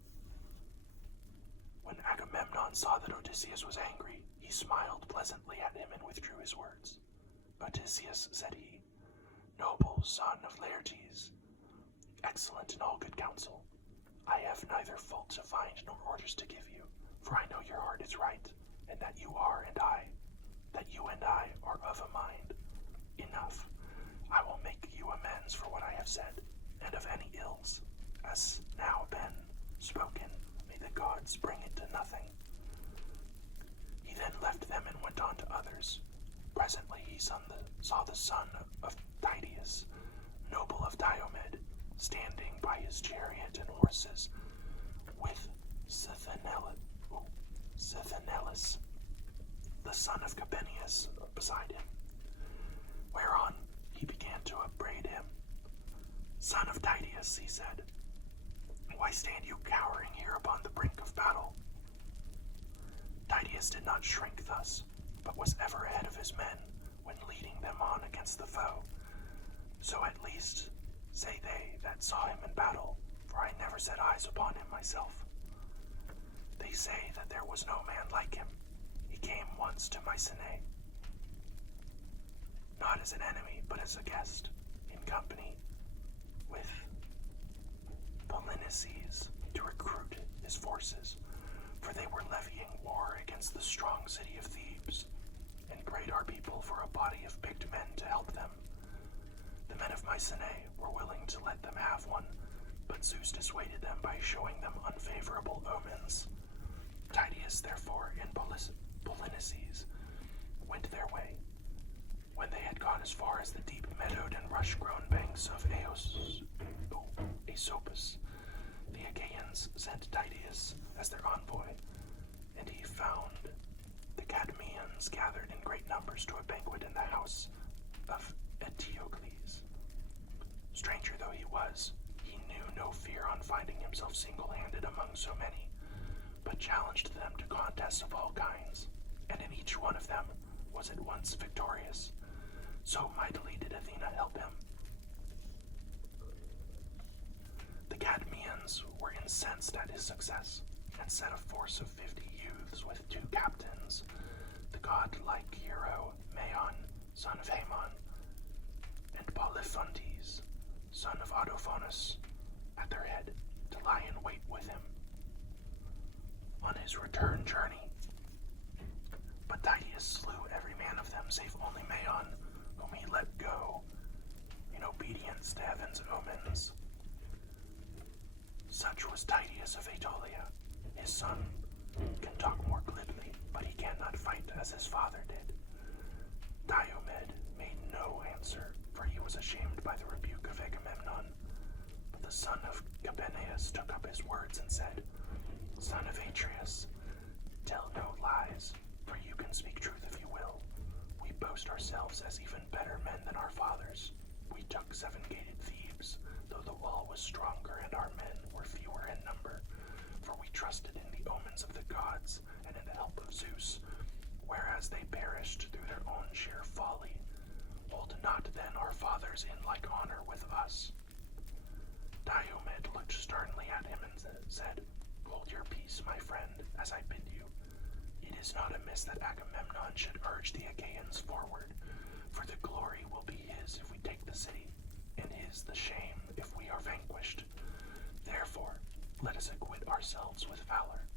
When Agamemnon saw that Odysseus was angry, he smiled pleasantly at him and withdrew his words. Odysseus, said he, noble son of Laertes, excellent in all good counsel, I have neither fault to find nor orders to give you, for I know your heart is right, and that you and I are of a mind. Enough. I will make you amends for what I have said, and of any ills, as now been spoken, may the gods bring it to nothing. He then left them and went on to others. Presently he saw the son of Tydeus, noble of Diomed, standing by his chariot and horses, with Sithenellus, the son of Capeneus, beside him. Whereon he began to upbraid him. "Son of Tydeus," he said, "why stand you cowering here upon the brink of battle?" Tydeus did not shrink thus, but was ever ahead of his men when leading them on against the foe. So at least say they that saw him in battle, for I never set eyes upon him myself. They say that there was no man like him. He came once to Mycenae, not as an enemy, but as a guest, in company with Polynices, to recruit his forces, for they were levying war against the strong city of Thebes, and prayed our people for a body of picked men to help them. The men of Mycenae were willing to let them have one, but Zeus dissuaded them by showing them unfavorable omens. Tydeus, therefore, and Polynices went their way. When they had gone as far as the deep meadowed and rush-grown banks of Aesopus, the Achaeans sent Tydeus as their envoy, and he found the Cadmeans gathered in great numbers to a banquet in the house of Eteocles. Stranger though he was, he knew no fear on finding himself single-handed among so many, but challenged them to contests of all kinds, and in each one of them was at once victorious. So mightily did Athena help him. The Cadmeans were incensed at his success, and sent a force of 50 youths with 2 captains, the godlike hero Maon, son of Haemon, and Polyphontes, son of Autophonus, at their head, to lie in wait with him on his return journey. But Tydeus slew every man of them save only Maon, whom he let go in obedience to heaven's omens. Such was Tydeus of Aetolia. His son can talk more glibly, but he cannot fight as his father did. Diomed made no answer, for he was ashamed by the rebuke of Agamemnon. But the son of Capeneus took up his words and said, "Son of Atreus, tell no lies, for you can speak truth if you will. We boast ourselves as even better men than our fathers. We took 7-gated Thebes, though the wall was stronger and our men were fewer in number, for we trusted in the omens of the gods and in the help of Zeus, whereas they perished through their own sheer folly. Hold not then our fathers in like honor with us." Diomed looked sternly at him and said, "Hold your peace, my friend, as I bid you. It is not amiss that Agamemnon should urge the Achaeans forward, for the glory will be his if we take the city, and his the shame if we are vanquished. Therefore, let us acquit ourselves with valor."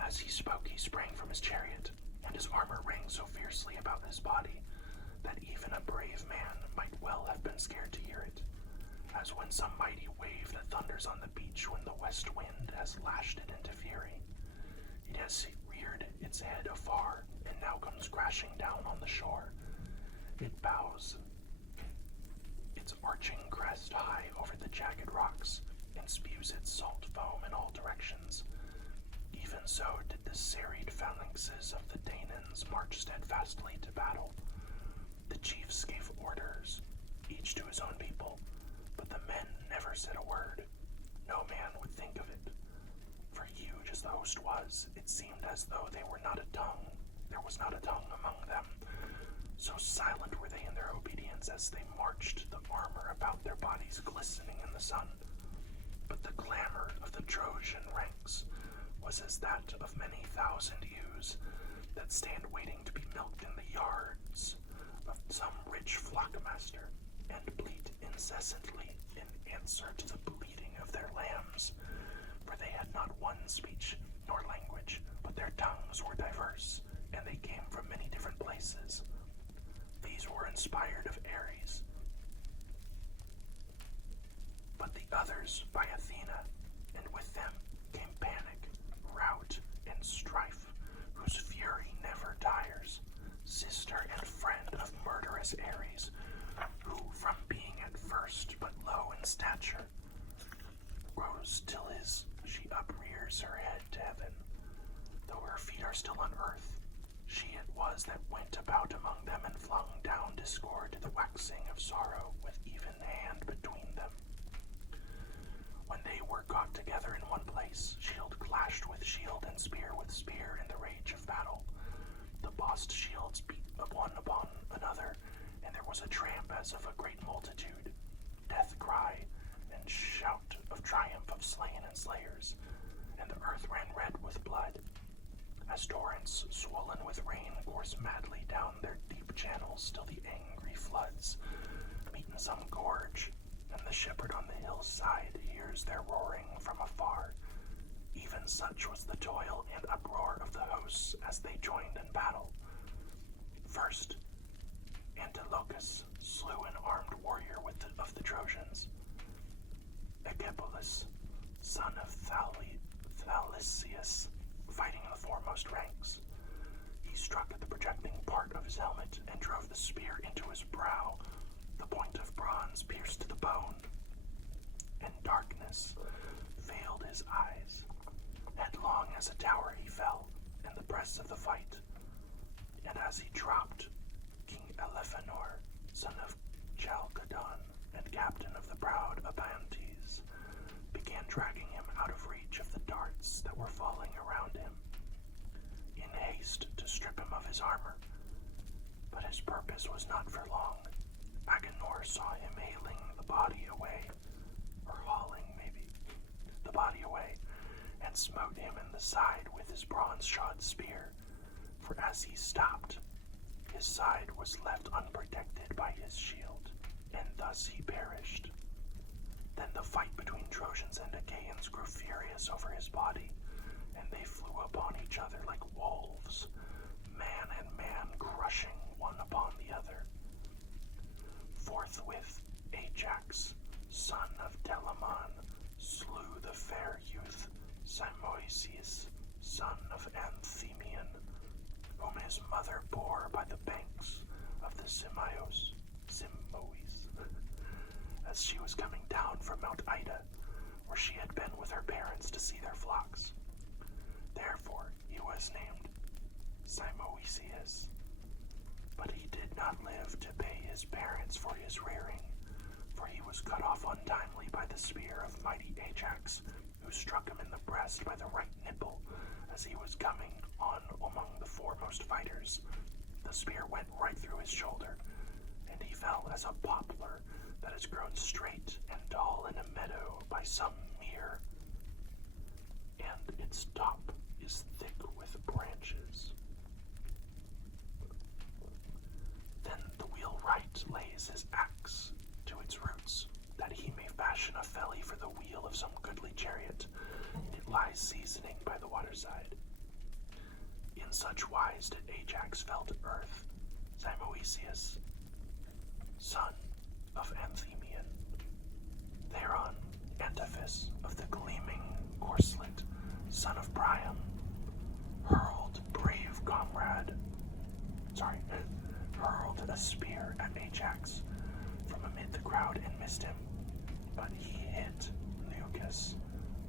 As he spoke, he sprang from his chariot, and his armor rang so fiercely about his body that even a brave man might well have been scared to hear it, as when some mighty wave that thunders on the beach when the west wind has lashed it into fury. It has reared its head afar, and now comes crashing down on the shore. It bows its arching crest high over the jagged rocks, and spews its salt foam in all directions. Even so did the serried phalanxes of the Danaans march steadfastly to battle. The chiefs gave orders, each to his own people, but the men never said a word. No man would think of it. For huge as the host was, it seemed as though there was not a tongue among them. So silent were they in their obedience as they marched, the armor about their bodies glistening in the sun. But the clamor of the Trojan ranks was as that of many thousand ewes that stand waiting to be milked in the yards of some rich flockmaster, and bleat incessantly in answer to the bleating of their lambs, for they had not one speech nor language, but their tongues were diverse, and they came from many different places. These were inspired of Ares, but the others by Athena, and with them came panic, rout, and strife, whose fury never tires, sister and friend of murderous Ares, who from being at first but low in stature, rose till she uprears her head to heaven, though her feet are still on earth. She it was that went about among them and flung down discord to the waxing of sorrow with even hand between them. When they were got together in one place, shield clashed with shield and spear with spear in the rage of battle. The bossed shields beat one upon another, and there was a tramp as of a great multitude, death cry, and shout of triumph of slain and slayers, and the earth ran red with blood, as torrents swollen with rain course madly down their deep channels till the angry floods meet in some gorge, and the shepherd on the hillside hears their roaring from afar. Even such was the toil and uproar of the hosts as they joined in battle. First, Antilochus slew an armed warrior of the Trojans, Echepolus, son of Thalicius, fighting in the foremost ranks. He struck at the projecting part of his helmet and drove the spear into his brow. The point of bronze pierced to the bone, and darkness veiled his eyes. Headlong as a tower he fell in the press of the fight, and as he dropped, King Elephenor, son of Chalcodon and captain of the proud Abantes, began dragging him out of reach of the darts that were falling around him, in haste to strip him of his armor. But his purpose was not for long. Agenor saw him hauling the body away, and smote him in the side with his bronze-shod spear, for as he stopped, his side was left unprotected by his shield, and thus he perished. Then the fight between Trojans and Achaeans grew furious over his body, and they flew upon each other like wolves, man and man crushing one upon the other. Forthwith Ajax, son of Telamon, slew the fair youth Simoisius, son of Anthemion, whom his mother bore by the banks of the Simois, as she was coming down from Mount Ida, where she had been with her parents to see their flocks. Therefore he was named Simoisius. But he did not live to pay his parents for his rearing, for he was cut off untimely by the spear of mighty Ajax, who struck him in the breast by the right nipple as he was coming on among the foremost fighters. The spear went right through his shoulder, and he fell as a poplar that has grown straight and tall in a meadow by some mere, and its top is thick with branches. Then the wheelwright lays his axe to its roots, that he may fashion a felly for the wheel of some goodly chariot, and it lies seasoning by the waterside. In such wise did Ajax fell to earth, Simoisius, son of Anthemion. Thereon Antiphus of the gleaming corslet, son of Priam, hurled a spear at Ajax from amid the crowd and missed him, but he hit Leucus,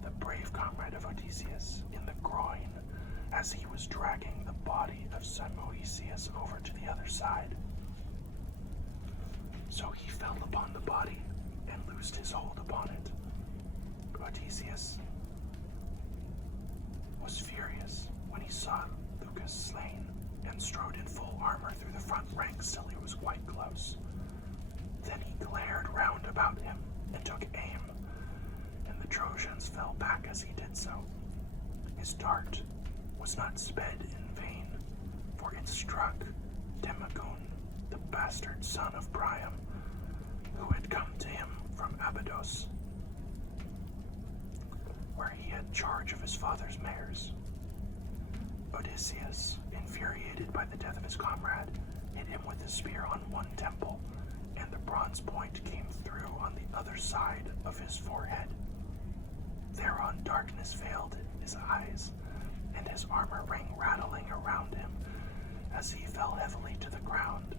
the brave comrade of Odysseus, in the groin as he was dragging the body of Simoisius over to the other side. So he fell upon the body and loosed his hold upon it. Odysseus was furious when he saw Leucus slain, and strode in full armor through the front ranks till he was quite close. Then he glared round about him and took aim, and the Trojans fell back as he did so. His dart was not sped in vain, for it struck Demagone, the bastard son of Priam, who had come to him from Abydos, where he had charge of his father's mares. Odysseus, infuriated by the death of his comrade, hit him with his spear on one temple, and the bronze point came through on the other side of his forehead. Thereon darkness veiled his eyes, and his armor rang rattling around him as he fell heavily to the ground.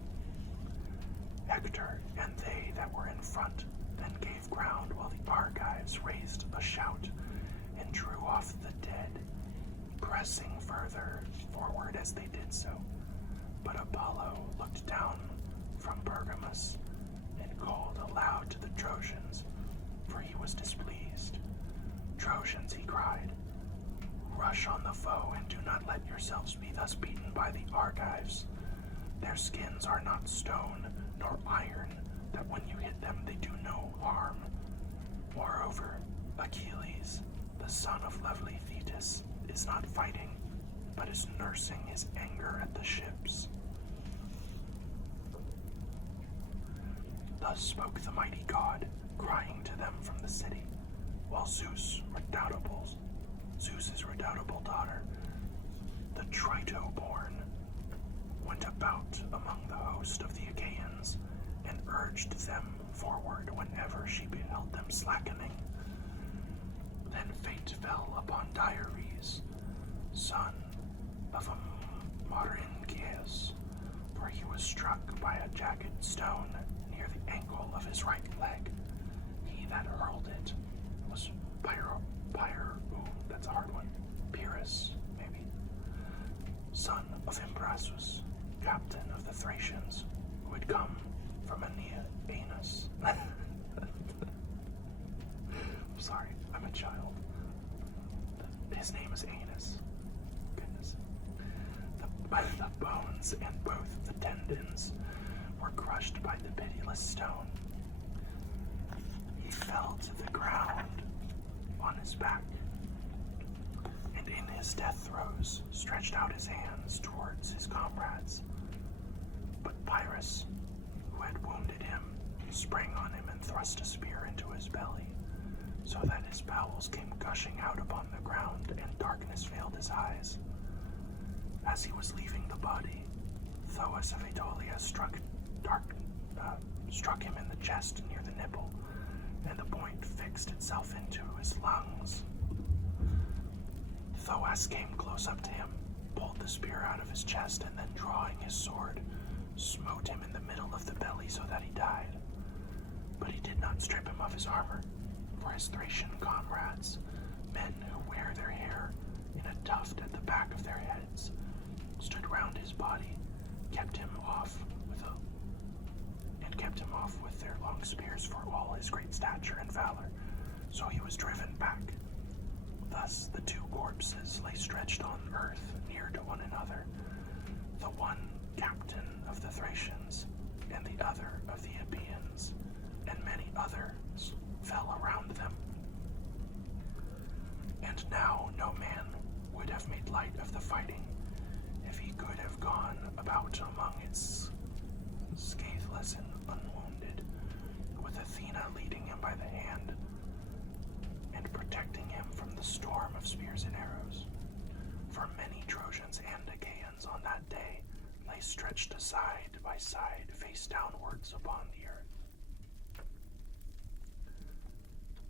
Hector and they that were in front then gave ground while the Argives raised a shout and drew off the dead, pressing further forward as they did so. But Apollo looked down from Pergamus and called aloud to the Trojans, for he was displeased. Trojans, he cried, rush on the foe and do not let yourselves be thus beaten by the Argives. Their skins are not stone nor iron, that when you hit them they do no harm. Moreover, Achilles, the son of lovely Thetis, is not fighting, but is nursing his anger at the ships. Thus spoke the mighty god, crying to them from the city, while Zeus's redoubtable daughter, the Trito-born, went about among the host of the Achaeans, and urged them forward whenever she beheld them slackening. Then fate fell upon Diores, son of Marynceus, for he was struck by a jagged stone near the ankle of his right leg. He that hurled it was that's a hard one. Pyrrhus, maybe, son of Imbrasus, captain of the Thracians, who had come from Aeneas. I'm sorry, I'm a child. His name is Aeneas. Goodness. The bones and both the tendons were crushed by the pitiless stone. He fell to the ground on his back, and in his death throes stretched out his hands towards his comrades. But Pyrrhus, who had wounded him, sprang on him and thrust a spear into his belly, so that his bowels came gushing out upon the ground, and darkness veiled his eyes. As he was leaving the body, Thoas of Aetolia struck him in the chest near the nipple, and the point fixed itself into his lungs. Thoas came close up to him, pulled the spear out of his chest, and then drawing his sword, smote him in the middle of the belly so that he died. But he did not strip him of his armor, for his Thracian comrades, men who wear their hair in a tuft at the back of their heads, stood round his body, kept him off with their long spears for all his great stature and valor. So he was driven back. Thus the two corpses lay stretched on earth near to one another, the one captain of the Thracians, and the other of the Epeans, and many others fell around them. And now no man would have made light of the fighting, if he could have gone about among its scatheless and unwounded, with Athena leading him by the hand, and protecting him from the storm of spears and arrows. For many Trojans and Achaeans on that day lay stretched side by side, face downwards upon the earth.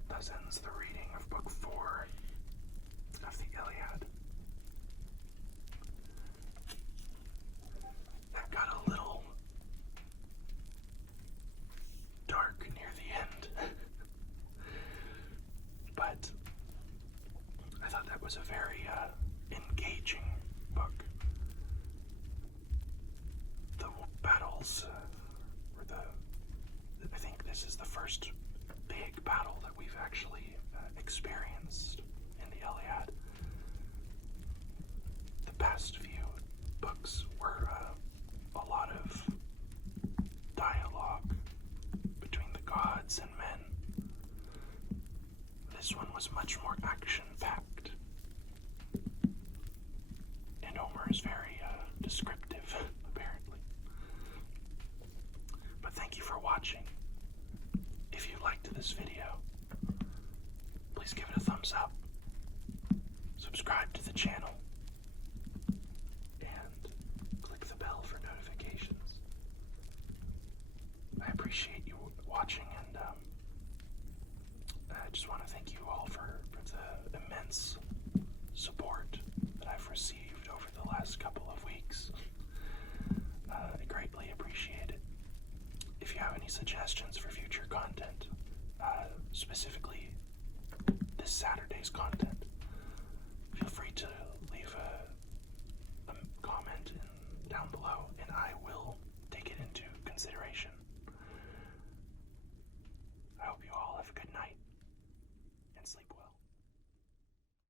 Thus ends the reading of Book 4 of the Iliad. That got a little dark near the end, but I thought that was a very engaging book. The battles I think this is the first big battle that we've actually experienced in the Iliad. The past few books were a lot of dialogue between the gods and men. This one was much more action-packed, and Homer is very descriptive, apparently. But thank you for watching. If you liked this video, please give it a thumbs up, subscribe to the channel, and click the bell for notifications. I appreciate you watching, and I just want to thank you all for the immense support that I've received over the last couple